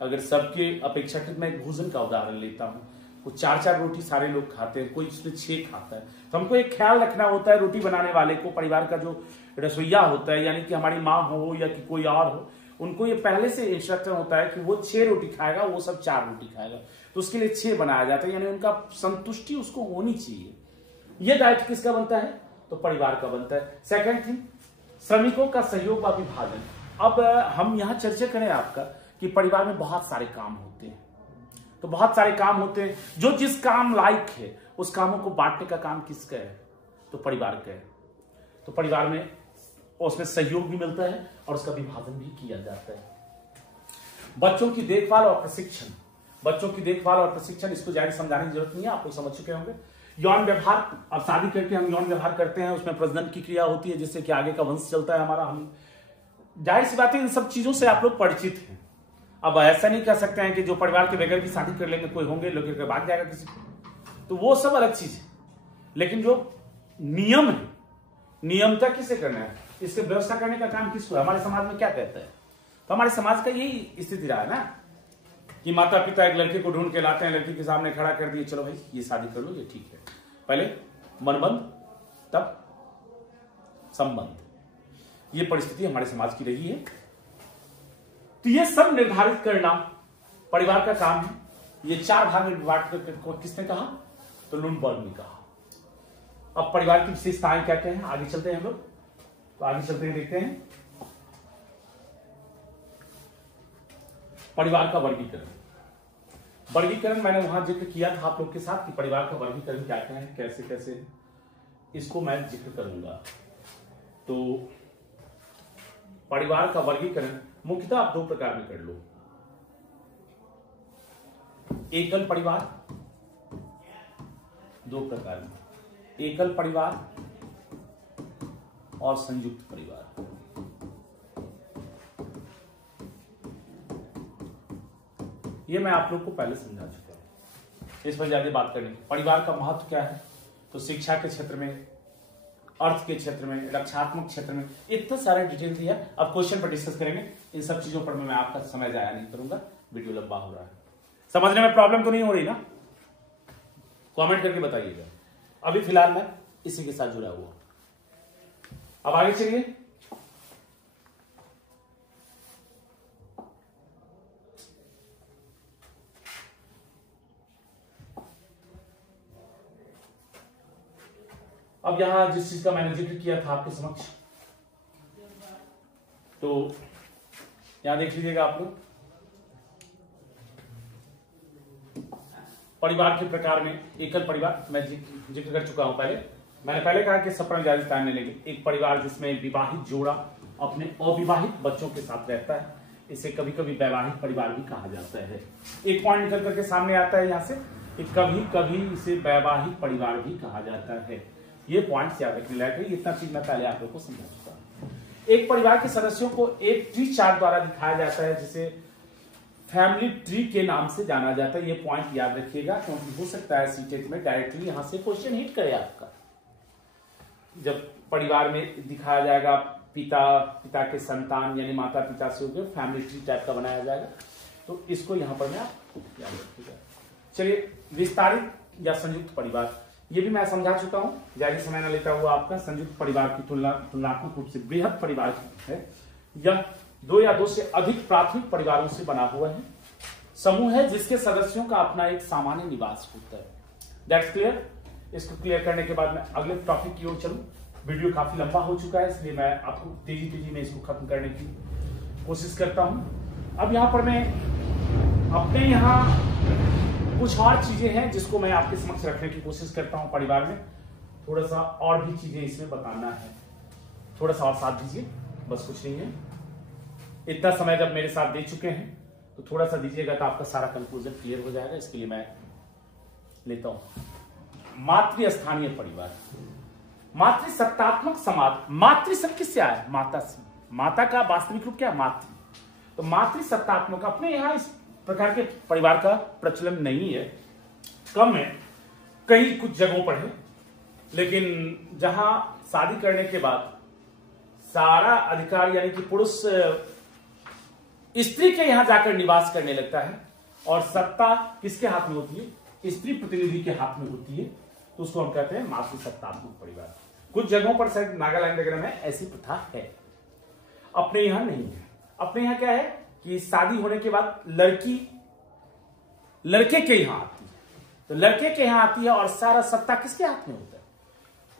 अगर सबके अपेक्षाकृत, मैं एक भोजन का उदाहरण लेता हूं, वो 4-4 रोटी सारे लोग खाते हैं, कोई उसमें 6 खाता है, तो हमको एक ख्याल रखना होता है रोटी बनाने वाले को, परिवार का जो रसोईया होता है, यानी कि हमारी माँ हो या कि कोई और हो, उनको ये पहले से इंस्ट्रक्शन होता है कि वो 6 रोटी खाएगा, वो सब 4 रोटी खाएगा, तो उसके लिए 6 बनाया जाता है, यानी उनका संतुष्टि उसको होनी चाहिए। ये दायित्व किसका बनता है, तो परिवार का बनता है। सेकंड थिंग, श्रमिकों का सहयोग व विभाजन। अब हम यहां चर्चा करें आपका कि परिवार में बहुत सारे काम होते हैं, तो बहुत सारे काम होते हैं, जो जिस काम लायक है उस कामों को बांटने का काम किसका है, तो परिवार का है। तो परिवार में उसमें सहयोग भी मिलता है और उसका विभाजन भी किया जाता है। बच्चों की देखभाल और प्रशिक्षण, बच्चों की देखभाल और प्रशिक्षण, इसको ज्यादा समझाने की जरूरत नहीं है, आप लोग समझ चुके होंगे। यौन व्यवहार, अब शादी करके हम यौन व्यवहार करते हैं, उसमें प्रजनन की क्रिया होती है, जिससे कि आगे का वंश चलता है हमारा। हम जाहिर सी बात है, इन सब चीजों से आप लोग परिचित हैं। अब ऐसा नहीं कह सकते हैं कि जो परिवार के बगैर भी शादी कर लेंगे, कोई होंगे लोग के भाग जाएगा किसी को, तो वो सब अलग चीज है। लेकिन जो नियम है, नियमता किसे करना है, इसके व्यवस्था करने का काम किसको है, हमारे समाज में क्या कहता है। तो हमारे समाज का यही स्थिति रहा है ना कि माता पिता एक लड़के को ढूंढ के लाते हैं, लड़की के सामने खड़ा कर दिए, चलो भाई ये शादी कर लो, ये ठीक है। पहले मनबंध, तब संबंध, ये परिस्थिति हमारे समाज की रही है। तो ये सब निर्धारित करना परिवार का काम है। ये 4 भाग में विभाजित करके किसने कहा, तो लुनबर्ग ने कहा। अब परिवार की विशेषताएं क्या क्या हैं, आगे चलते हैं हम लोग, तो आगे चलते हैं, देखते हैं परिवार का वर्गीकरण। वर्गीकरण मैंने वहां जिक्र किया था आप लोग के साथ कि परिवार का वर्गीकरण क्या क्या है, कैसे कैसे है, इसको मैं जिक्र करूंगा। तो परिवार का वर्गीकरण मुख्यतः आप 2 प्रकार में कर लो, एकल परिवार, 2 प्रकार में, एकल परिवार और संयुक्त परिवार। ये मैं आप लोग को पहले समझा चुका हूं, इस पर ज्यादा बात करेंगे। परिवार का महत्व क्या है, तो शिक्षा के क्षेत्र में, अर्थ के क्षेत्र में, रक्षात्मक क्षेत्र में, इतने सारे डिटेल दिया। अब क्वेश्चन पर डिस्कस करेंगे, इन सब चीजों पर मैं आपका समय जाया नहीं करूंगा, वीडियो लंबा हो रहा है। समझने में प्रॉब्लम तो नहीं हो रही ना, कमेंट करके बताइएगा। अभी फिलहाल मैं इसी के साथ जुड़ा हुआ। अब आगे चलिए, अब यहां जिस चीज का मैंने जिक्र किया था आपके समक्ष, तो यहां देख लीजिएगा आप लोग। परिवार के प्रकार में एकल परिवार मैं जिक्र कर चुका हूं पहले। मैंने पहले कहा कि सब पर ज्यादा टाइम नहीं लेंगे। एक परिवार जिसमें विवाहित जोड़ा अपने अविवाहित बच्चों के साथ रहता है, इसे कभी कभी वैवाहिक परिवार भी कहा जाता है। एक पॉइंट निकल करके सामने आता है यहां से कि कभी कभी इसे वैवाहिक परिवार भी कहा जाता है। ये पॉइंट याद रखने लायक है, इतना चीज मैं पहले आप लोग को समझा चुका हूं। एक परिवार के सदस्यों को एक ट्री चार्ट द्वारा दिखाया जाता है, जिसे फैमिली ट्री के नाम से जाना जाता है। ये पॉइंट याद रखिएगा, क्योंकि हो सकता है सीटेट में डायरेक्टली यहां से क्वेश्चन हिट करे आपका। जब परिवार में दिखाया जाएगा पिता के संतान यानी माता पिता से होकर फैमिली ट्री टाइप का बनाया जाएगा, तो इसको यहां पर मैं आप याद रखिएगा। चलिए, विस्तारित या संयुक्त परिवार, ये भी मैं समझा चुका हूं, जारी समय न लेता हुआ आपका संयुक्त परिवार की तुलनात्मक रूप से बृहद परिवार है। यह 2 या 2 से अधिक प्राथमिक परिवारों से बना हुआ है समूह है जिसके सदस्यों का अपना एक सामान्य निवास होता है। That's clear. इसको क्लियर करने के बाद मैं अगले टॉपिक की ओर चलूं। वीडियो काफी लंबा हो चुका है, इसलिए मैं आपको तेजी में इसको खत्म करने की कोशिश करता हूं। अब यहां पर मैं अपने यहां कुछ और चीजें हैं जिसको मैं आपके समक्ष रखने की कोशिश करता हूं। परिवार में थोड़ा सा और भी चीजें इसमें बताना है, थोड़ा सा और साथ दीजिए, बस कुछ नहीं है। इतना समय जब मेरे साथ दे चुके हैं तो थोड़ा सा दीजिएगा तो आपका सारा कंक्लूजन क्लियर हो जाएगा। इसके लिए मैं लेता हूं मातृ स्थानीय परिवार, मातृसत्तात्मक समाज। मातृ शब्द किससे आया? माता से। माता का वास्तविक रूप क्या है? मातृ। तो मातृसत्तात्मक, अपने यहां इस प्रकार के परिवार का प्रचलन नहीं है, कम है, कई कुछ जगहों पर है, लेकिन जहां शादी करने के बाद सारा अधिकार यानी कि पुरुष स्त्री के यहां जाकर निवास करने लगता है और सत्ता किसके हाथ में होती है? स्त्री प्रतिनिधि के हाथ में होती है, तो उसको हम कहते हैं मातृसत्तात्मक परिवार। कुछ जगहों पर शायद नागालैंड वगैरह में ऐसी प्रथा है, अपने यहां नहीं है। अपने यहां क्या है कि शादी होने के बाद लड़की लड़के के यहां आती है, तो लड़के के यहां आती है और सारा सत्ता किसके हाथ में होता है?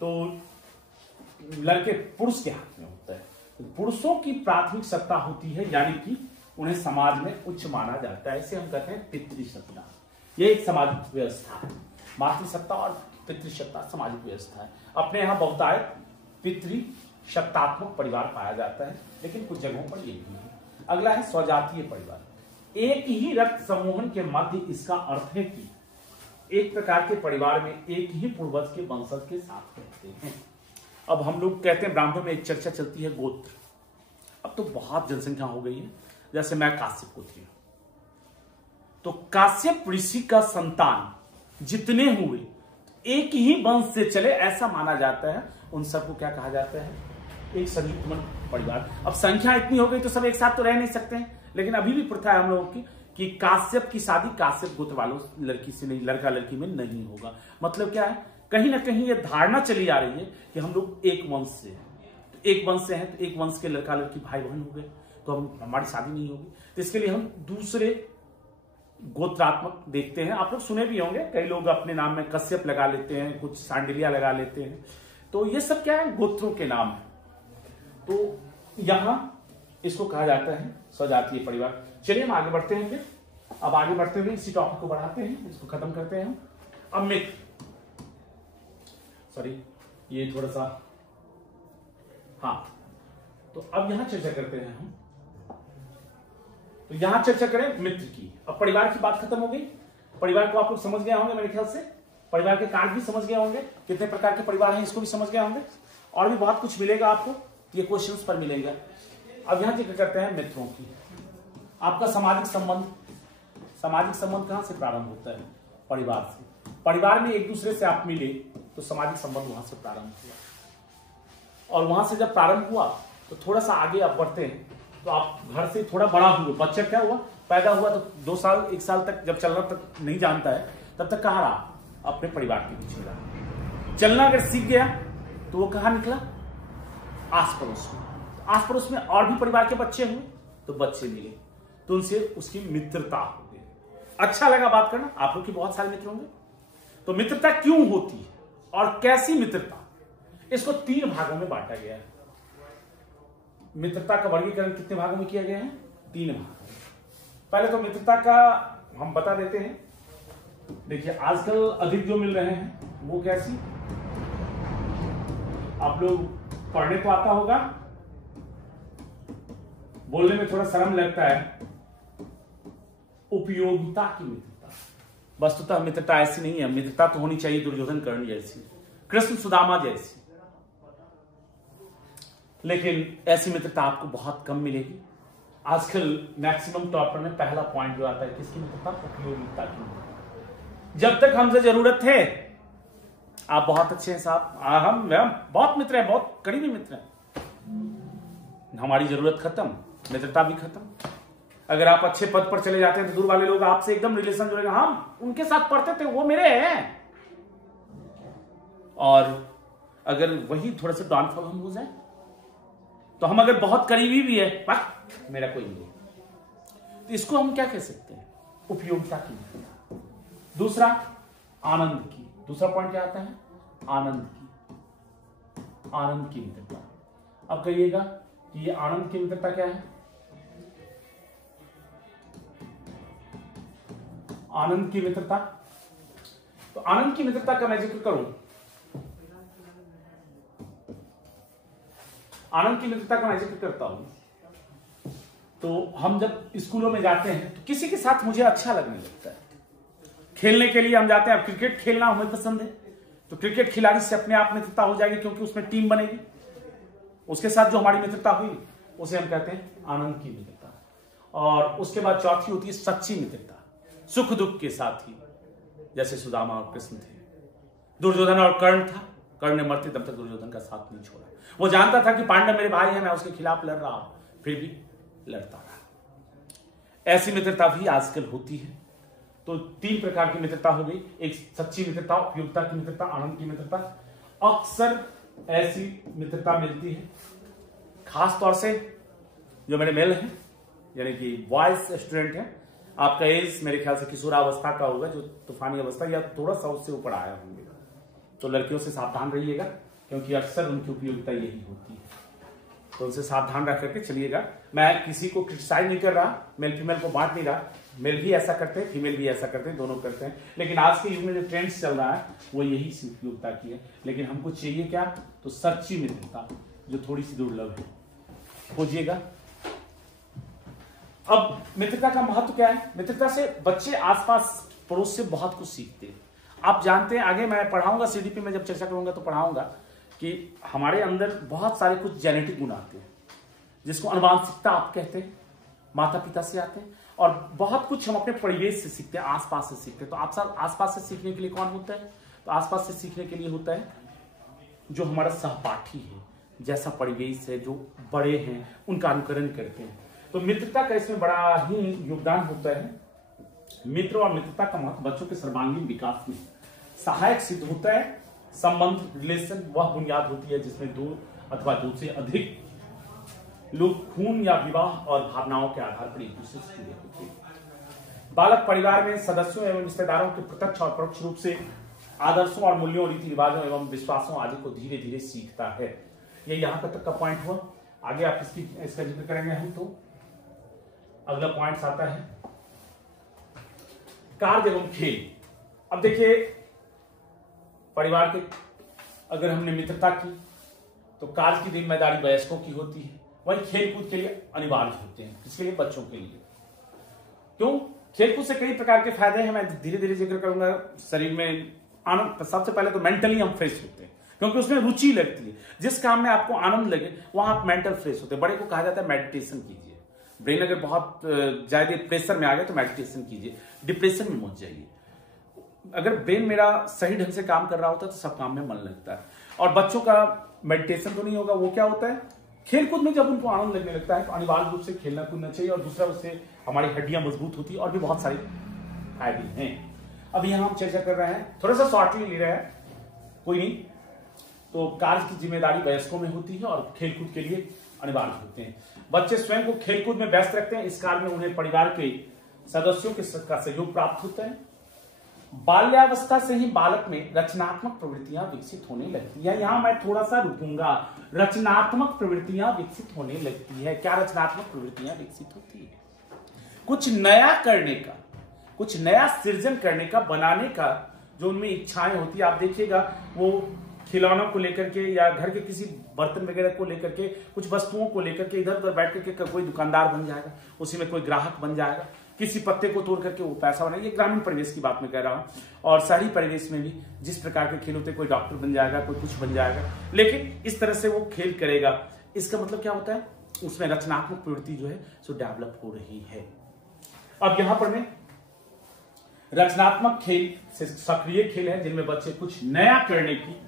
तो लड़के पुरुष के हाथ में होता है। तो पुरुषों की प्राथमिक सत्ता होती है, यानी कि उन्हें समाज में उच्च माना जाता है। इसे हम कहते हैं पितृसत्ता। यह एक सामाजिक व्यवस्था है। मातृसत्ता और पितृसत्ता सामाजिक व्यवस्था है। अपने यहां बहुतायत पितृसत्तात्मक परिवार पाया जाता है, लेकिन कुछ जगहों पर यह भी है। अगला है स्वजातीय परिवार। एक ही रक्त समूहन के मध्य इसका अर्थ है कि एक प्रकार के परिवार में एक ही पूर्वज के वंशज के साथ रहते हैं। अब हम लोग कहते हैं, ब्राह्मणों में एक चर्चा चलती है गोत्र। अब तो बहुत जनसंख्या हो गई है, जैसे मैं काश्यप गोत्री हूं, तो काश्यप ऋषि का संतान जितने हुए एक ही वंश से चले, ऐसा माना जाता है। उन सबको क्या कहा जाता है? एक संयुक्त परिवार। अब संख्या इतनी हो गई तो सब एक साथ तो रह नहीं सकते हैं, लेकिन अभी भी प्रथा है हम लोगों की कि काश्यप की शादी काश्यप गोत्र वालों लड़की से नहीं, लड़का लड़की में नहीं होगा। मतलब क्या है? कहीं ना कहीं यह धारणा चली आ रही है कि हम लोग एक वंश से हैं, तो एक वंश से हैं तो एक वंश के लड़का लड़की भाई बहन हो गए, तो हमारी शादी नहीं होगी। तो इसके लिए हम दूसरे गोत्रात्मक देखते हैं। आप लोग सुने भी होंगे, कई लोग अपने नाम में कश्यप लगा लेते हैं, कुछ सांडिलिया लगा लेते हैं। तो ये सब क्या है? गोत्रों के नाम है। तो यहां इसको कहा जाता है स्वजातीय परिवार। चलिए हम आगे बढ़ते हैं। अब आगे बढ़ते हुए इसी टॉपिक को बढ़ाते हैं, इसको खत्म करते हैं। अब मित्र, सॉरी ये थोड़ा सा, हाँ, तो अब यहां चर्चा करते हैं हम। तो यहां चर्चा करें मित्र की। अब परिवार की बात खत्म हो गई। परिवार को आप लोग समझ गए होंगे मेरे ख्याल से। परिवार के कार्य भी समझ गए होंगे, कितने प्रकार के परिवार हैं इसको भी समझ गए होंगे, और भी बहुत कुछ मिलेगा आपको, ये क्वेश्चंस पर मिलेंगे। अब यहां जिक्र करते हैं मित्रों की। आपका सामाजिक संबंध कहां से प्रारंभ होता है? परिवार से। परिवार में एक दूसरे से आप मिले तो सामाजिक संबंध वहां से प्रारंभ हुआ, और वहां से जब प्रारंभ हुआ तो थोड़ा सा आगे आप बढ़ते हैं, तो आप घर से थोड़ा बड़ा हुए, बच्चा क्या हुआ, पैदा हुआ, तो 2 साल 1 साल तक जब चलना तक नहीं जानता है, तब तक कहां रहा? अपने परिवार के पीछे रहा। चलना अगर सीख गया तो वो कहां निकला? आस पड़ोस में। आस पड़ोस में और भी परिवार के बच्चे हुए तो बच्चे मिले, तो उनसे उसकी मित्रता हो गई। अच्छा लगा बात करना। आप लोग के बहुत सारे मित्र होंगे। तो मित्रता क्यों होती है और कैसी मित्रता, इसको 3 भागों में बांटा गया है। मित्रता का वर्गीकरण कितने भागों में किया गया है? 3 भाग। पहले तो मित्रता का हम बता देते हैं। देखिए आजकल अधिक जो मिल रहे हैं वो कैसी, आप लोग पढ़ने को आता होगा, बोलने में थोड़ा शर्म लगता है, उपयोगिता की मित्रता। वस्तुतः मित्रता ऐसी नहीं है। मित्रता तो होनी चाहिए दुर्योधन कर्ण जैसी, कृष्ण सुदामा जैसी, लेकिन ऐसी मित्रता आपको बहुत कम मिलेगी। आजकल मैक्सिमम टॉपर में पहला पॉइंट जो आता है किसकी मित्रता? उपयोगिता की मित्रता। जब तक हमसे जरूरत थे आप बहुत अच्छे हैं साहब, हम बहुत मित्र हैं, बहुत करीबी मित्र हैं। हमारी जरूरत खत्म, मित्रता भी खत्म। अगर आप अच्छे पद पर चले जाते हैं तो दूर वाले लोग आपसे एकदम रिलेशन जुड़ेगा। हम उनके साथ पढ़ते थे, वो मेरे हैं, और अगर वही थोड़ा सा डाउनफॉल हम हो जाए तो हम अगर बहुत करीबी भी है, मेरा कोई नहीं, तो इसको हम क्या कह सकते हैं? उपयोगिता की मित्रता। दूसरा आनंद की, दूसरा पॉइंट क्या आता है? आनंद की मित्रता। अब कहिएगा कि ये आनंद की मित्रता क्या है? आनंद की मित्रता, तो आनंद की मित्रता का मैं जिक्र करूं, आनंद की मित्रता का मैं जिक्र करता हूं, तो हम जब स्कूलों में जाते हैं तो किसी के साथ मुझे अच्छा लगने लगता है। खेलने के लिए हम जाते हैं, अब क्रिकेट खेलना हमें पसंद है, तो क्रिकेट खिलाड़ी से अपने आप मित्रता हो जाएगी, क्योंकि उसमें टीम बनेगी। उसके साथ जो हमारी मित्रता हुई उसे हम कहते हैं आनंद की मित्रता। और उसके बाद चौथी होती है सच्ची मित्रता, सुख दुख के साथ ही, जैसे सुदामा और कृष्ण थे, दुर्योधन और कर्ण था, कर्ण ने मरते दम तक दुर्योधन का साथ नहीं छोड़ा। वो जानता था कि पांडव मेरे भाई हैं, मैं उसके खिलाफ लड़ रहा हूं, फिर भी लड़ता रहा। ऐसी मित्रता भी आजकल होती है। तो 3 प्रकार की मित्रता हो गई, एक सच्ची मित्रता, उपयोगिता की मित्रता, आनंद की मित्रता। अक्सर ऐसी मित्रता मिलती है खास तौर से जो मेरे मेल हैं, यानी कि बॉयज स्टूडेंट हैं। आपका एज मेरे ख्याल से किशोरावस्था का होगा, जो तूफानी अवस्था या थोड़ा सा उससे ऊपर आया होंगे, तो लड़कियों से सावधान रहिएगा, क्योंकि अक्सर उनकी उपयोगिता यही होती है, तो उनसे सावधान रख करके चलिएगा। मैं किसी को क्रिटिसाइज नहीं कर रहा, मेल फीमेल को बांट नहीं रहा, मेल भी ऐसा करते हैं, फीमेल भी ऐसा करते हैं, दोनों करते हैं, लेकिन आज के युग में जो ट्रेंड्स चल रहा है वो यही सी उपयोगिता की है। लेकिन हमको चाहिए क्या? तो सच्ची मित्रता, जो थोड़ी सी दुर्लभ है, खोजिएगा। अब मित्रता का महत्व क्या है? मित्रता से बच्चे आसपास पड़ोस से बहुत कुछ सीखते हैं। आप जानते हैं, आगे मैं पढ़ाऊंगा, सीडीपी में जब चर्चा करूंगा तो पढ़ाऊंगा कि हमारे अंदर बहुत सारे कुछ जेनेटिक गुण आते हैं, जिसको अनुवांशिकता आप कहते हैं, माता पिता से आते हैं, और बहुत कुछ हम अपने परिवेश से सीखते हैं, आसपास से सीखते हैं। तो आप आसपास से सीखने के लिए कौन होता है? तो आसपास से सीखने के लिए होता है जो हमारा सहपाठी है, जैसा परिवेश है, जो बड़े हैं उनका अनुकरण करते हैं। तो मित्रता का इसमें बड़ा ही योगदान होता है। मित्र और मित्रता का महत्व बच्चों के सर्वांगीण विकास में सहायक सिद्ध होता है। संबंध, रिलेशन वह बुनियाद होती है जिसमें 2 अथवा 2 से अधिक लोग खून या विवाह और भावनाओं के आधार पर एक दूसरे से जुड़े होते हैं। बालक परिवार में सदस्यों एवं रिश्तेदारों के प्रत्यक्ष और परोक्ष रूप से आदर्शों और मूल्यों, रीति रिवाजों एवं विश्वासों आदि को धीरे धीरे सीखता है। ये यहां तक का पॉइंट हुआ। आगे आप इसका जिक्र करेंगे हम। तो अगला पॉइंट आता है कार्य एवं खेल। अब देखिए, परिवार के अगर हमने मित्रता की तो कार्य की जिम्मेदारी वयस्कों की होती है, वही खेलकूद के लिए अनिवार्य होते हैं। किसके लिए? बच्चों के लिए। क्यों? खेलकूद से कई प्रकार के फायदे हैं, मैं धीरे धीरे जिक्र करूंगा। शरीर में आनंद, सबसे पहले तो मेंटली हम फ्रेश होते हैं, क्योंकि उसमें रुचि लगती है। जिस काम में आपको आनंद लगे वहां आप मेंटल फ्रेश होते हैं। बड़े को कहा जाता है मेडिटेशन कीजिए। ब्रेन अगर बहुत ज्यादा प्रेशर में आ गया तो मेडिटेशन कीजिए, डिप्रेशन में मत जाइए। अगर ब्रेन मेरा सही ढंग से काम कर रहा होता है तो सब काम में मन लगता है। और बच्चों का मेडिटेशन तो नहीं होगा, वो क्या होता है? खेलकूद में जब उनको आनंद लगने लगता है तो अनिवार्य रूप से खेलना कूदना चाहिए। और दूसरा, उससे हमारी हड्डियां मजबूत होती है और भी बहुत सारे फायदे हैं। अब यहां हम चर्चा कर रहे हैं, थोड़ा सा शॉर्टली ले रहे हैं, कोई नहीं। तो कार्य की जिम्मेदारी वयस्कों में होती है और खेलकूद के लिए अनिवार्य होते हैं। बच्चे स्वयं को खेलकूद में व्यस्त रखते हैं, इस कार्य में उन्हें परिवार के सदस्यों का सहयोग प्राप्त होता है। बाल्यावस्था से ही बालक में रचनात्मक प्रवृत्तियां विकसित होने लगती है। यहां मैं थोड़ा सा रुकूंगा। रचनात्मक प्रवृत्तियां विकसित होने लगती है। क्या रचनात्मक प्रवृत्तियां विकसित होती है? कुछ नया करने का, कुछ नया सृजन करने का, बनाने का जो उनमें इच्छाएं होती है। आप देखिएगा, वो खिलौनों को लेकर के या घर के किसी बर्तन वगैरह को लेकर के, कुछ वस्तुओं को लेकर के इधर उधर बैठ करके कोई दुकानदार बन जाएगा, उसी में कोई ग्राहक बन जाएगा, किसी पत्ते को तोड़ करके वो पैसा बनाए। ये ग्रामीण परिवेश की बात मैं कह रहा हूं। और शहरी परिवेश में भी जिस प्रकार के खेल होते हैं, कोई डॉक्टर बन जाएगा, कोई कुछ बन जाएगा, लेकिन इस तरह से वो खेल करेगा। इसका मतलब क्या होता है? उसमें रचनात्मक प्रवृत्ति जो है सो डेवलप हो रही है। अब यहां पर मैं रचनात्मक खेल से सक्रिय खेल है जिनमें बच्चे कुछ नया करने की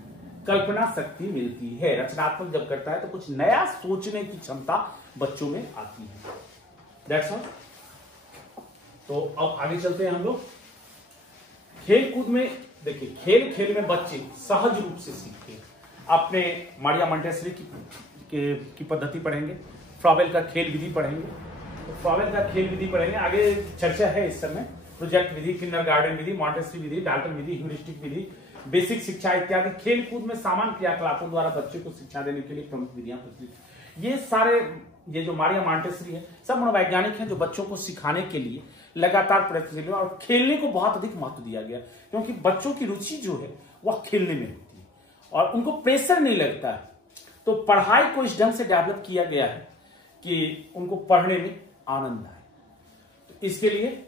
कल्पना शक्ति मिलती है। रचनात्मक जब करता है तो कुछ नया सोचने की क्षमता बच्चों में आती है। That's all. तो अब आगे चलते हैं हम लोग खेल कूद में। देखिए खेल खेल में बच्चे सहज रूप से सीखते हैं। आपने मारिया मॉन्टेसरी की पद्धति पढ़ेंगे, फ्रॉबेल का खेल विधि पढ़ेंगे, तो फ्रॉबेल का खेल विधि पढ़ेंगे, आगे चर्चा है इस समय, प्रोजेक्ट विधि, किंडरगार्टन विधि, मॉन्टेसरी विधि, डाल्टन विधि, ह्यूरिस्टिक विधि, बेसिक शिक्षा इत्यादि खेल कूद में सामान्य क्रियाकलापों द्वारा बच्चे को शिक्षा देने के लिए प्रमुख विधियां प्रचलित। ये सारे ये जो मारिया मॉन्टेसरी है सब मनोवैज्ञानिक हैं जो बच्चों को सिखाने के लिए लगातार प्रयत्नशील है, और खेलने को बहुत अधिक महत्व दिया गया क्योंकि बच्चों की रुचि जो है वह खेलने में होती है और उनको प्रेशर नहीं लगता है। तो पढ़ाई को इस ढंग से डेवलप किया गया है कि उनको पढ़ने में आनंद आए, तो इसके लिए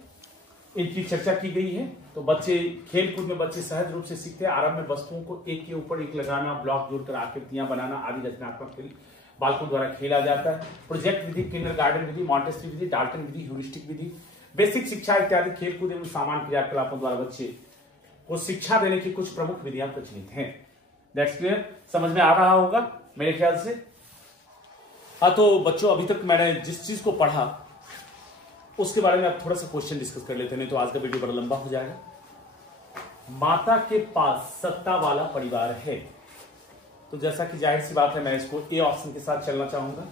इनकी चर्चा की गई है। तो बच्चे खेल कूद में बच्चे सहज रूप से सीखते हैं। आरंभ में वस्तुओं को एक के ऊपर एक लगाना, ब्लॉक जोड़कर आकृतियां बनाना आदि रचनात्मक खेल बालकों द्वारा खेला जाता है। प्रोजेक्ट विधि, किंडरगार्टन विधि, मॉन्टेसरी विधि, डाल्टन विधि, ह्यूरिस्टिक विधि, बेसिक शिक्षा इत्यादि खेल कूद एवं सामान्य क्रियाकलापों द्वारा बच्चे को शिक्षा देने की कुछ प्रमुख विधियां प्रचलित हैं। दैट्स क्लियर, समझ में आ रहा होगा मेरे ख्याल से। हाँ, तो बच्चों अभी तक मैंने जिस चीज को पढ़ा उसके बारे में आप थोड़ा सा क्वेश्चन डिस्कस कर लेते हैं, नहीं तो आज का वीडियो बड़ा लंबा हो जाएगा। माता के पास सत्ता वाला परिवार है, तो जैसा कि जाहिर सी बात है मैं इसको ए ऑप्शन के साथ चलना चाहूंगा,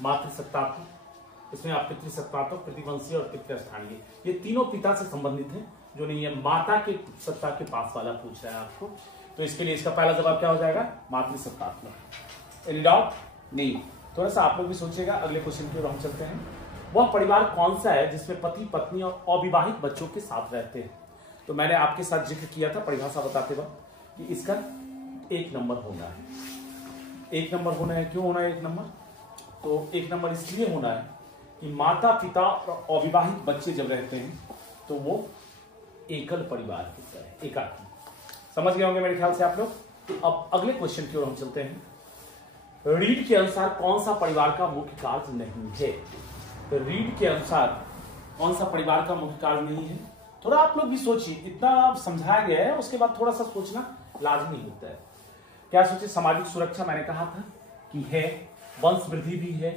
मातृसत्तात्मक। इसमें आप पितृसत्तात्मक, प्रतिवंशीय और पितृस्थानीय, ये तीनों पिता से संबंधित है, जो नहीं है माता के सत्ता के पास वाला पूछ रहा है आपको। तो इसके लिए इसका पहला जवाब क्या हो जाएगा, मातृसत्तात्मक। Any doubt? नहीं। थोड़ा सा आप लोग भी सोचिएगा। अगले क्वेश्चन की ओर हम चलते हैं। वह परिवार कौन सा है जिसमें पति पत्नी और अविवाहित बच्चों के साथ रहते हैं? तो मैंने आपके साथ जिक्र किया था परिभाषा बताते वक्त कि इसका 1 नंबर होना है। 1 नंबर होना है। क्यों होना है 1 नंबर? तो 1 नंबर इसलिए होना है कि माता पिता और अविवाहित बच्चे जब रहते हैं तो वो एकल परिवार होता है, एकाकी। समझ गए होंगे मेरे ख्याल से आप लोग। तो अब अगले क्वेश्चन की ओर हम चलते हैं। रीड के अनुसार कौन सा परिवार का मुख्य कार्य नहीं है? तो रीड के अनुसार कौन सा परिवार का मुख्य कार्य नहीं है? थोड़ा आप लोग भी सोचिए, इतना समझाया गया है उसके बाद थोड़ा सा सोचना लाजमी होता है। क्या सोचिए, सामाजिक सुरक्षा मैंने कहा था कि है, वंश वृद्धि भी है,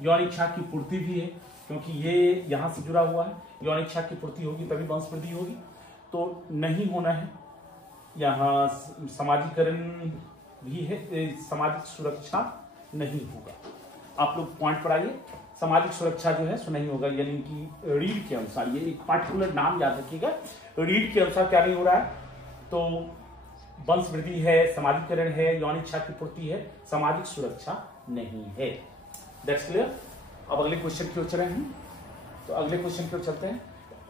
यौन इच्छा की पूर्ति भी है, क्योंकि ये यहां से जुड़ा हुआ है, यौन इच्छा की पूर्ति होगी तभी वंश वृद्धि होगी। तो नहीं होना है, यहाँ समाजीकरण भी है, सामाजिक सुरक्षा नहीं होगा। आप लोग पॉइंट पर आइए, सामाजिक सुरक्षा जो है सो नहीं होगा, यानी कि रीड के अनुसार, ये एक पार्टिकुलर नाम याद रखिएगा, रीड के अनुसार क्या नहीं हो रहा है? तो वंश वृद्धि है, समाजीकरण है, यौन इच्छा की पूर्ति है, सामाजिक सुरक्षा नहीं है। That's clear. अब अगले क्वेश्चन की ओर चले हैं। तो अगले क्वेश्चन की ओर चलते हैं।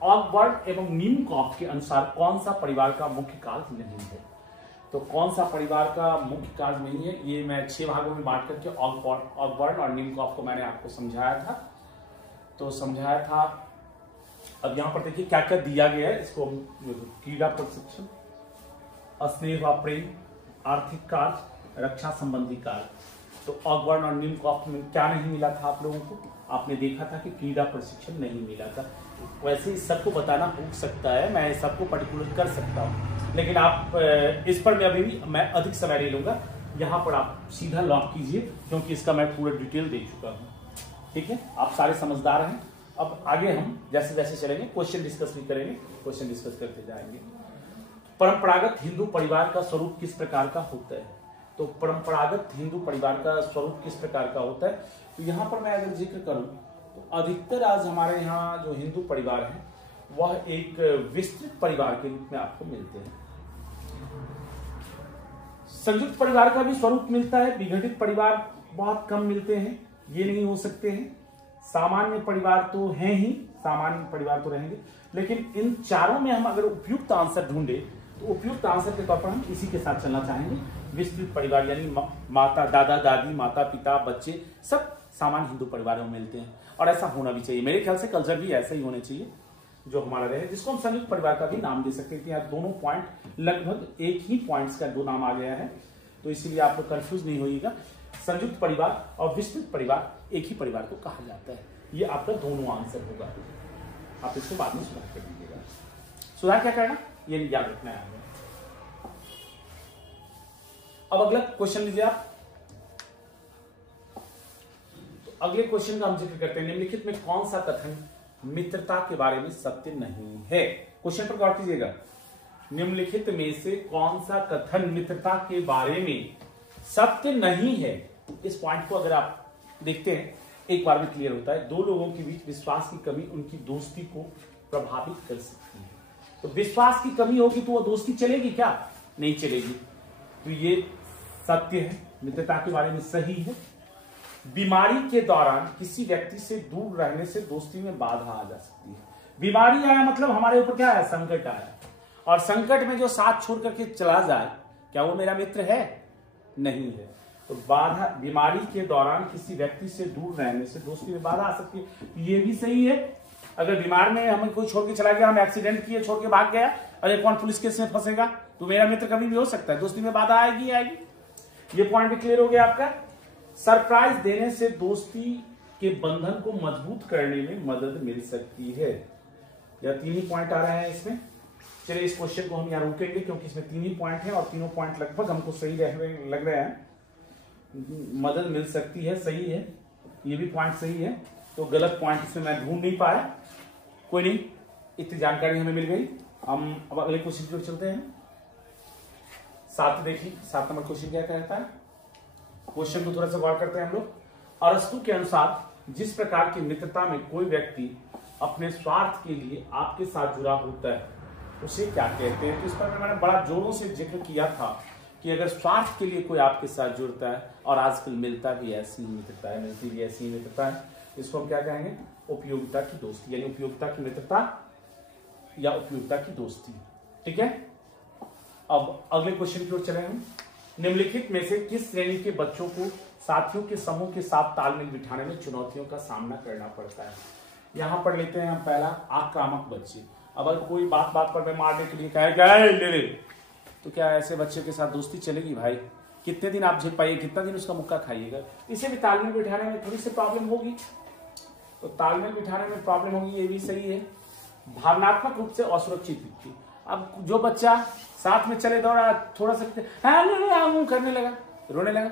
ऑकवर्ड एवं नीमकॉफ के अनुसार कौन सा परिवार का मुख्य कार्य नहीं है? तो कौन सा परिवार का मुख्य कार्य नहीं है, ये मैं 6 भागों में बांट करके ऑकवर्ड और नीमकॉफ को मैंने आपको समझाया था। तो समझाया था, अब यहां पर देखिए क्या क्या दिया गया है। इसको क्रीड़ा प्रशिक्षण, स्नेह व प्रेम, आर्थिक कार्य, रक्षा संबंधी कार्य। तो ऑकवर्ड और नीमकॉफ में क्या नहीं मिला था आप लोगों को? आपने देखा था कि क्रीड़ा प्रशिक्षण नहीं मिला था। वैसे इस सबको बताना हो सकता है, मैं सबको पर्टिकुलर कर सकता हूं, लेकिन आप इस पर मैं अधिक समय नहीं लूंगा। यहाँ पर आप सीधा लॉक कीजिए, क्योंकि इसका मैं पूरा डिटेल दे चुका हूँ। ठीक है, आप सारे समझदार हैं। अब आगे हम जैसे जैसे चलेंगे क्वेश्चन डिस्कस भी करेंगे, क्वेश्चन डिस्कस करते जाएंगे। परंपरागत हिंदू परिवार का स्वरूप किस प्रकार का होता है? तो परंपरागत हिंदू परिवार का स्वरूप किस प्रकार का होता है? तो यहाँ पर मैं अगर जिक्र करूं तो अधिकतर आज हमारे यहाँ जो हिंदू परिवार है वह एक विस्तृत परिवार के रूप में आपको मिलते हैं। संयुक्त परिवार का भी स्वरूप मिलता है, विघटित परिवार बहुत कम मिलते हैं, ये नहीं हो सकते हैं। सामान्य परिवार तो हैं ही, सामान्य परिवार तो रहेंगे, लेकिन इन चारों में हम अगर उपयुक्त आंसर ढूंढे तो उपयुक्त आंसर के तौर पर हम इसी के साथ चलना चाहेंगे। विस्तृत परिवार यानी माता, दादा, दादी, माता, पिता, बच्चे सब सामान्य हिंदू परिवारों में मिलते हैं, और ऐसा होना भी चाहिए। मेरे ख्याल से कल्चर भी ऐसा ही होना चाहिए जो हमारा रहे, जिसको हम संयुक्त परिवार का भी नाम दे सकते हैं। कि यहाँ दोनों पॉइंट लगभग एक ही पॉइंट्स का 2 नाम आ गया है, तो इसीलिए आप लोग कंफ्यूज नहीं होइएगा। संयुक्त परिवार और विस्तृत परिवार एक ही परिवार को कहा जाता है। ये आपका दोनों आंसर होगा। आप इसको बाद में सुधार कर दीजिएगा। सुधार क्या करना, ये याद रखना है। अब अगला क्वेश्चन लीजिए आप। तो अगले क्वेश्चन का हम जिक्र करते हैं। निम्नलिखित में कौन सा कथन मित्रता के बारे में सत्य नहीं है? क्वेश्चन पर गौर कीजिएगा। निम्नलिखित में से कौन सा कथन मित्रता के बारे में सत्य नहीं है? इस पॉइंट को अगर आप देखते हैं एक बार में क्लियर होता है। दो लोगों के बीच विश्वास की कमी उनकी दोस्ती को प्रभावित कर सकती है। तो विश्वास की कमी होगी तो वो दोस्ती चलेगी क्या? नहीं चलेगी। तो ये सत्य है, मित्रता के बारे में सही है। बीमारी के दौरान किसी व्यक्ति से दूर रहने से दोस्ती में बाधा आ जा सकती है। बीमारी आया मतलब हमारे ऊपर क्या है? संकट आया, और संकट में जो साथ छोड़ करके चला जाए, क्या वो मेरा मित्र है? नहीं है। तो बाधा, बीमारी के दौरान किसी व्यक्ति से दूर रहने से दोस्ती में बाधा आ सकती है। ये भी सही है। अगर बीमार में हमें कोई छोड़ के चला गया, हम एक्सीडेंट किए, छोड़ के भाग गया, अरे कौन पुलिस केस में फंसेगा? तो मेरा मित्र कभी भी हो सकता है, दोस्ती में बाधा आएगी आएगी। ये पॉइंट भी क्लियर हो गया आपका। सरप्राइज देने से दोस्ती के बंधन को मजबूत करने में मदद मिल सकती है। या 3 ही पॉइंट आ रहा है इसमें। चलिए इस क्वेश्चन को हम यहाँ रोकेंगे क्योंकि इसमें 3 ही पॉइंट है और तीनों पॉइंट लगभग हमको सही लग रहे हैं। मदद मिल सकती है, सही है, ये भी पॉइंट सही है। तो गलत पॉइंट इसमें मैं ढूंढ नहीं पाया, कोई नहीं, इतनी जानकारी हमें मिल गई। हम अब अगले क्वेश्चन की ओर चलते हैं। 7 देखिए, 7 नंबर क्वेश्चन क्या कहता है? क्वेश्चन को थोड़ा सा गौर करते हैं हम लोग। अरस्तु के अनुसार जिस प्रकार की मित्रता में कोई व्यक्ति अपने स्वार्थ के लिए आपके साथ जुड़ा होता है उसे क्या कहते हैं? तो इस पर मैंने बड़ा जोरों से जिक्र किया था कि अगर स्वार्थ के लिए कोई आपके साथ जुड़ता है, और आजकल मिलता भी ऐसी ही मित्रता है, मिलती भी ऐसी ही मित्रता है, इसको हम क्या कहेंगे? उपयोगिता की दोस्ती, यानी उपयोगिता की मित्रता या उपयोगिता की दोस्ती। ठीक है, अब अगले क्वेश्चन की ओर चले हम। निम्नलिखित में से किस श्रेणी के बच्चों को साथियों के समूह के साथ तालमेल बिठाने में चुनौतियों का सामना करना पड़ता है? यहां पर लेते हैं हम पहला, आक्रामक बच्चे। अब अगर कोई बात बात पर मैं मारने के लिए कहेगा ले ले, तो क्या ऐसे बच्चे के साथ दोस्ती चलेगी? भाई कितने दिन आप झेल पाइए, कितना दिन उसका मुक्का खाइएगा? इसे भी तालमेल बिठाने में थोड़ी सी प्रॉब्लम होगी। तो तालमेल बिठाने में प्रॉब्लम होगी, ये भी सही है। भावनात्मक रूप से असुरक्षित व्यक्ति, अब जो बच्चा साथ में चले दौड़ा, थोड़ा सा करने लगा, रोने लगा,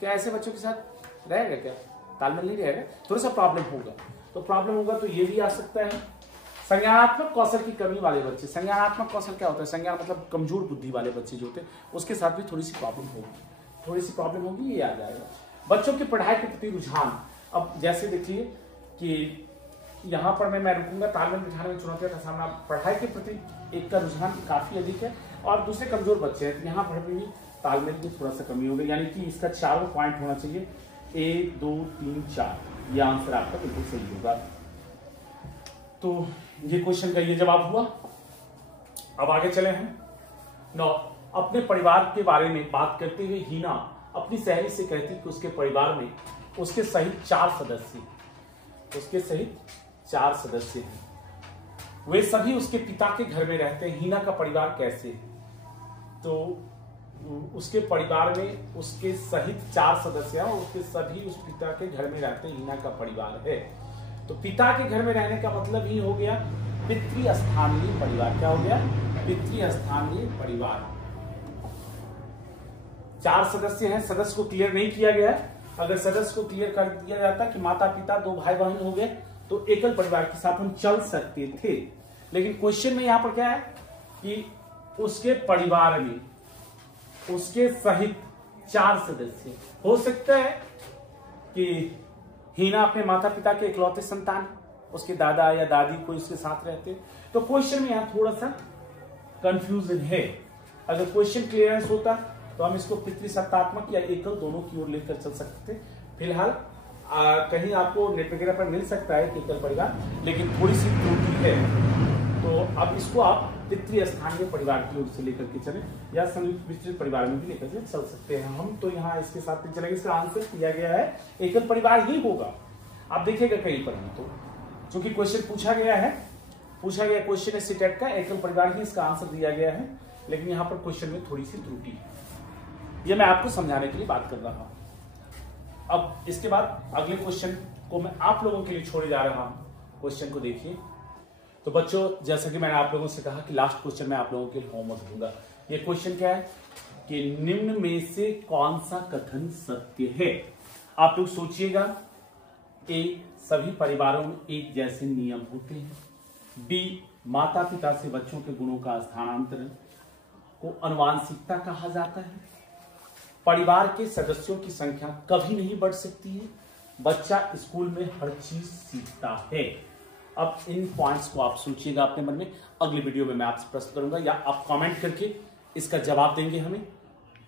क्या ऐसे बच्चों के साथ रहेगा? क्या तालमेल नहीं रहेगा? थोड़ा सा प्रॉब्लम होगा। तो प्रॉब्लम होगा तो ये भी आ सकता है। संज्ञानात्मक कौशल की कमी वाले बच्चे, संज्ञानात्मक कौशल क्या होता है? संज्ञान मतलब कमजोर बुद्धि वाले बच्चे जो होते हैं, उसके साथ भी थोड़ी सी प्रॉब्लम होगी, ये आ जाएगा। बच्चों की पढ़ाई के प्रति रुझान, अब जैसे देखिए कि यहाँ पर मैं रुकूंगा, तालमेल बिठाने में चुनौतियों का सामना, पढ़ाई के प्रति एक का रुझान काफी अधिक है और दूसरे कमजोर बच्चे हैं, तो यहाँ पर भी तालमेल की थोड़ा सा कमी हो गई, यानी कि इसका 4 पॉइंट होना चाहिए। 1 2 3 4, ये आंसर आपका बिल्कुल सही होगा। तो ये क्वेश्चन का ये जवाब हुआ। अब आगे चले हैं। 9, अपने परिवार के बारे में बात करते हुए हीना अपनी सहेली से कहती कि उसके परिवार में उसके सहित 4 सदस्य हैं। वे सभी उसके पिता के घर में रहते हैं। हीना का परिवार कैसे है? तो उसके परिवार में उसके सहित 4 सदस्य हैं और उसके सभी उस पिता के घर में रहते हैं। हीना का परिवार है, तो पिता के घर में रहने का मतलब ही हो गया पितृस्थानीय परिवार। क्या हो गया? पितृस्थानीय परिवार। 4 सदस्य हैं, सदस्य को क्लियर नहीं किया गया है। अगर सदस्य को क्लियर कर दिया जाता कि माता पिता 2 भाई बहन हो गए तो एकल परिवार के साथ हम चल सकते थे, लेकिन क्वेश्चन में यहां पर क्या है कि उसके परिवार में उसके सहित 4 सदस्य। हो सकता है कि हीना अपने माता पिता के इकलौते संतान, उसके दादा या दादी कोई उसके साथ रहते, तो क्वेश्चन में यहां थोड़ा सा कंफ्यूजन है। अगर क्वेश्चन क्लियरेंस होता तो हम इसको पितृसत्तात्मक या एकल दोनों की ओर लेकर चल सकते थे। फिलहाल कहीं आपको नेट वगैरह पर मिल सकता है एकल परिवार, लेकिन थोड़ी सी त्रुटि है, तो अब इसको आप पितृस्थानीय परिवार की ओर से लेकर के चले या संयुक्त विस्तृत परिवार में भी लेकर के चल सकते हैं हम। तो यहाँ इसके साथ चलेंगे। इसका आंसर दिया गया है एकल परिवार ही होगा। आप देखिएगा कहीं पर भी, तो चूंकि क्वेश्चन पूछा गया क्वेश्चन है सीटेट का, एकल परिवार ही इसका आंसर दिया गया है, लेकिन यहाँ पर क्वेश्चन में थोड़ी सी त्रुटि है। ये मैं आपको समझाने के लिए बात कर रहा हूं। अब इसके बाद अगले क्वेश्चन को मैं आप लोगों के लिए छोड़े जा रहा हूं। क्वेश्चन को देखिए। तो बच्चों, जैसा कि मैंने आप लोगों से कहा कि लास्ट क्वेश्चन मैं आप लोगों के लिए होमवर्क दूंगा। ये क्वेश्चन क्या है कि निम्न में से कौन सा कथन सत्य है? आप लोग सोचिएगा। ए, सभी परिवारों में एक जैसे नियम होते हैं। बी, माता पिता से बच्चों के गुणों का स्थानांतरण को अनुवांशिकता कहा जाता है। परिवार के सदस्यों की संख्या कभी नहीं बढ़ सकती है। बच्चा स्कूल में हर चीज सीखता है। अब इन पॉइंट्स को आप सोचिएगा अपने मन में। अगली वीडियो में मैं आपसे प्रश्न करूंगा या आप कमेंट करके इसका जवाब देंगे हमें।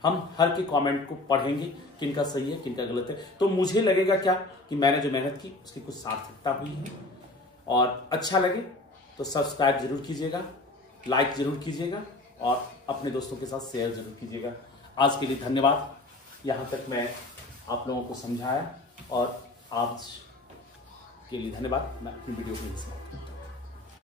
हम हर के कमेंट को पढ़ेंगे, किनका सही है किनका गलत है। तो मुझे लगेगा क्या कि मैंने जो मेहनत की उसकी कुछ सार्थकता हुई है। और अच्छा लगे तो सब्सक्राइब जरूर कीजिएगा, लाइक जरूर कीजिएगा और अपने दोस्तों के साथ शेयर जरूर कीजिएगा। आज के लिए धन्यवाद। यहाँ तक मैं आप लोगों को समझाया और आज के लिए धन्यवाद। मैं अपनी वीडियो को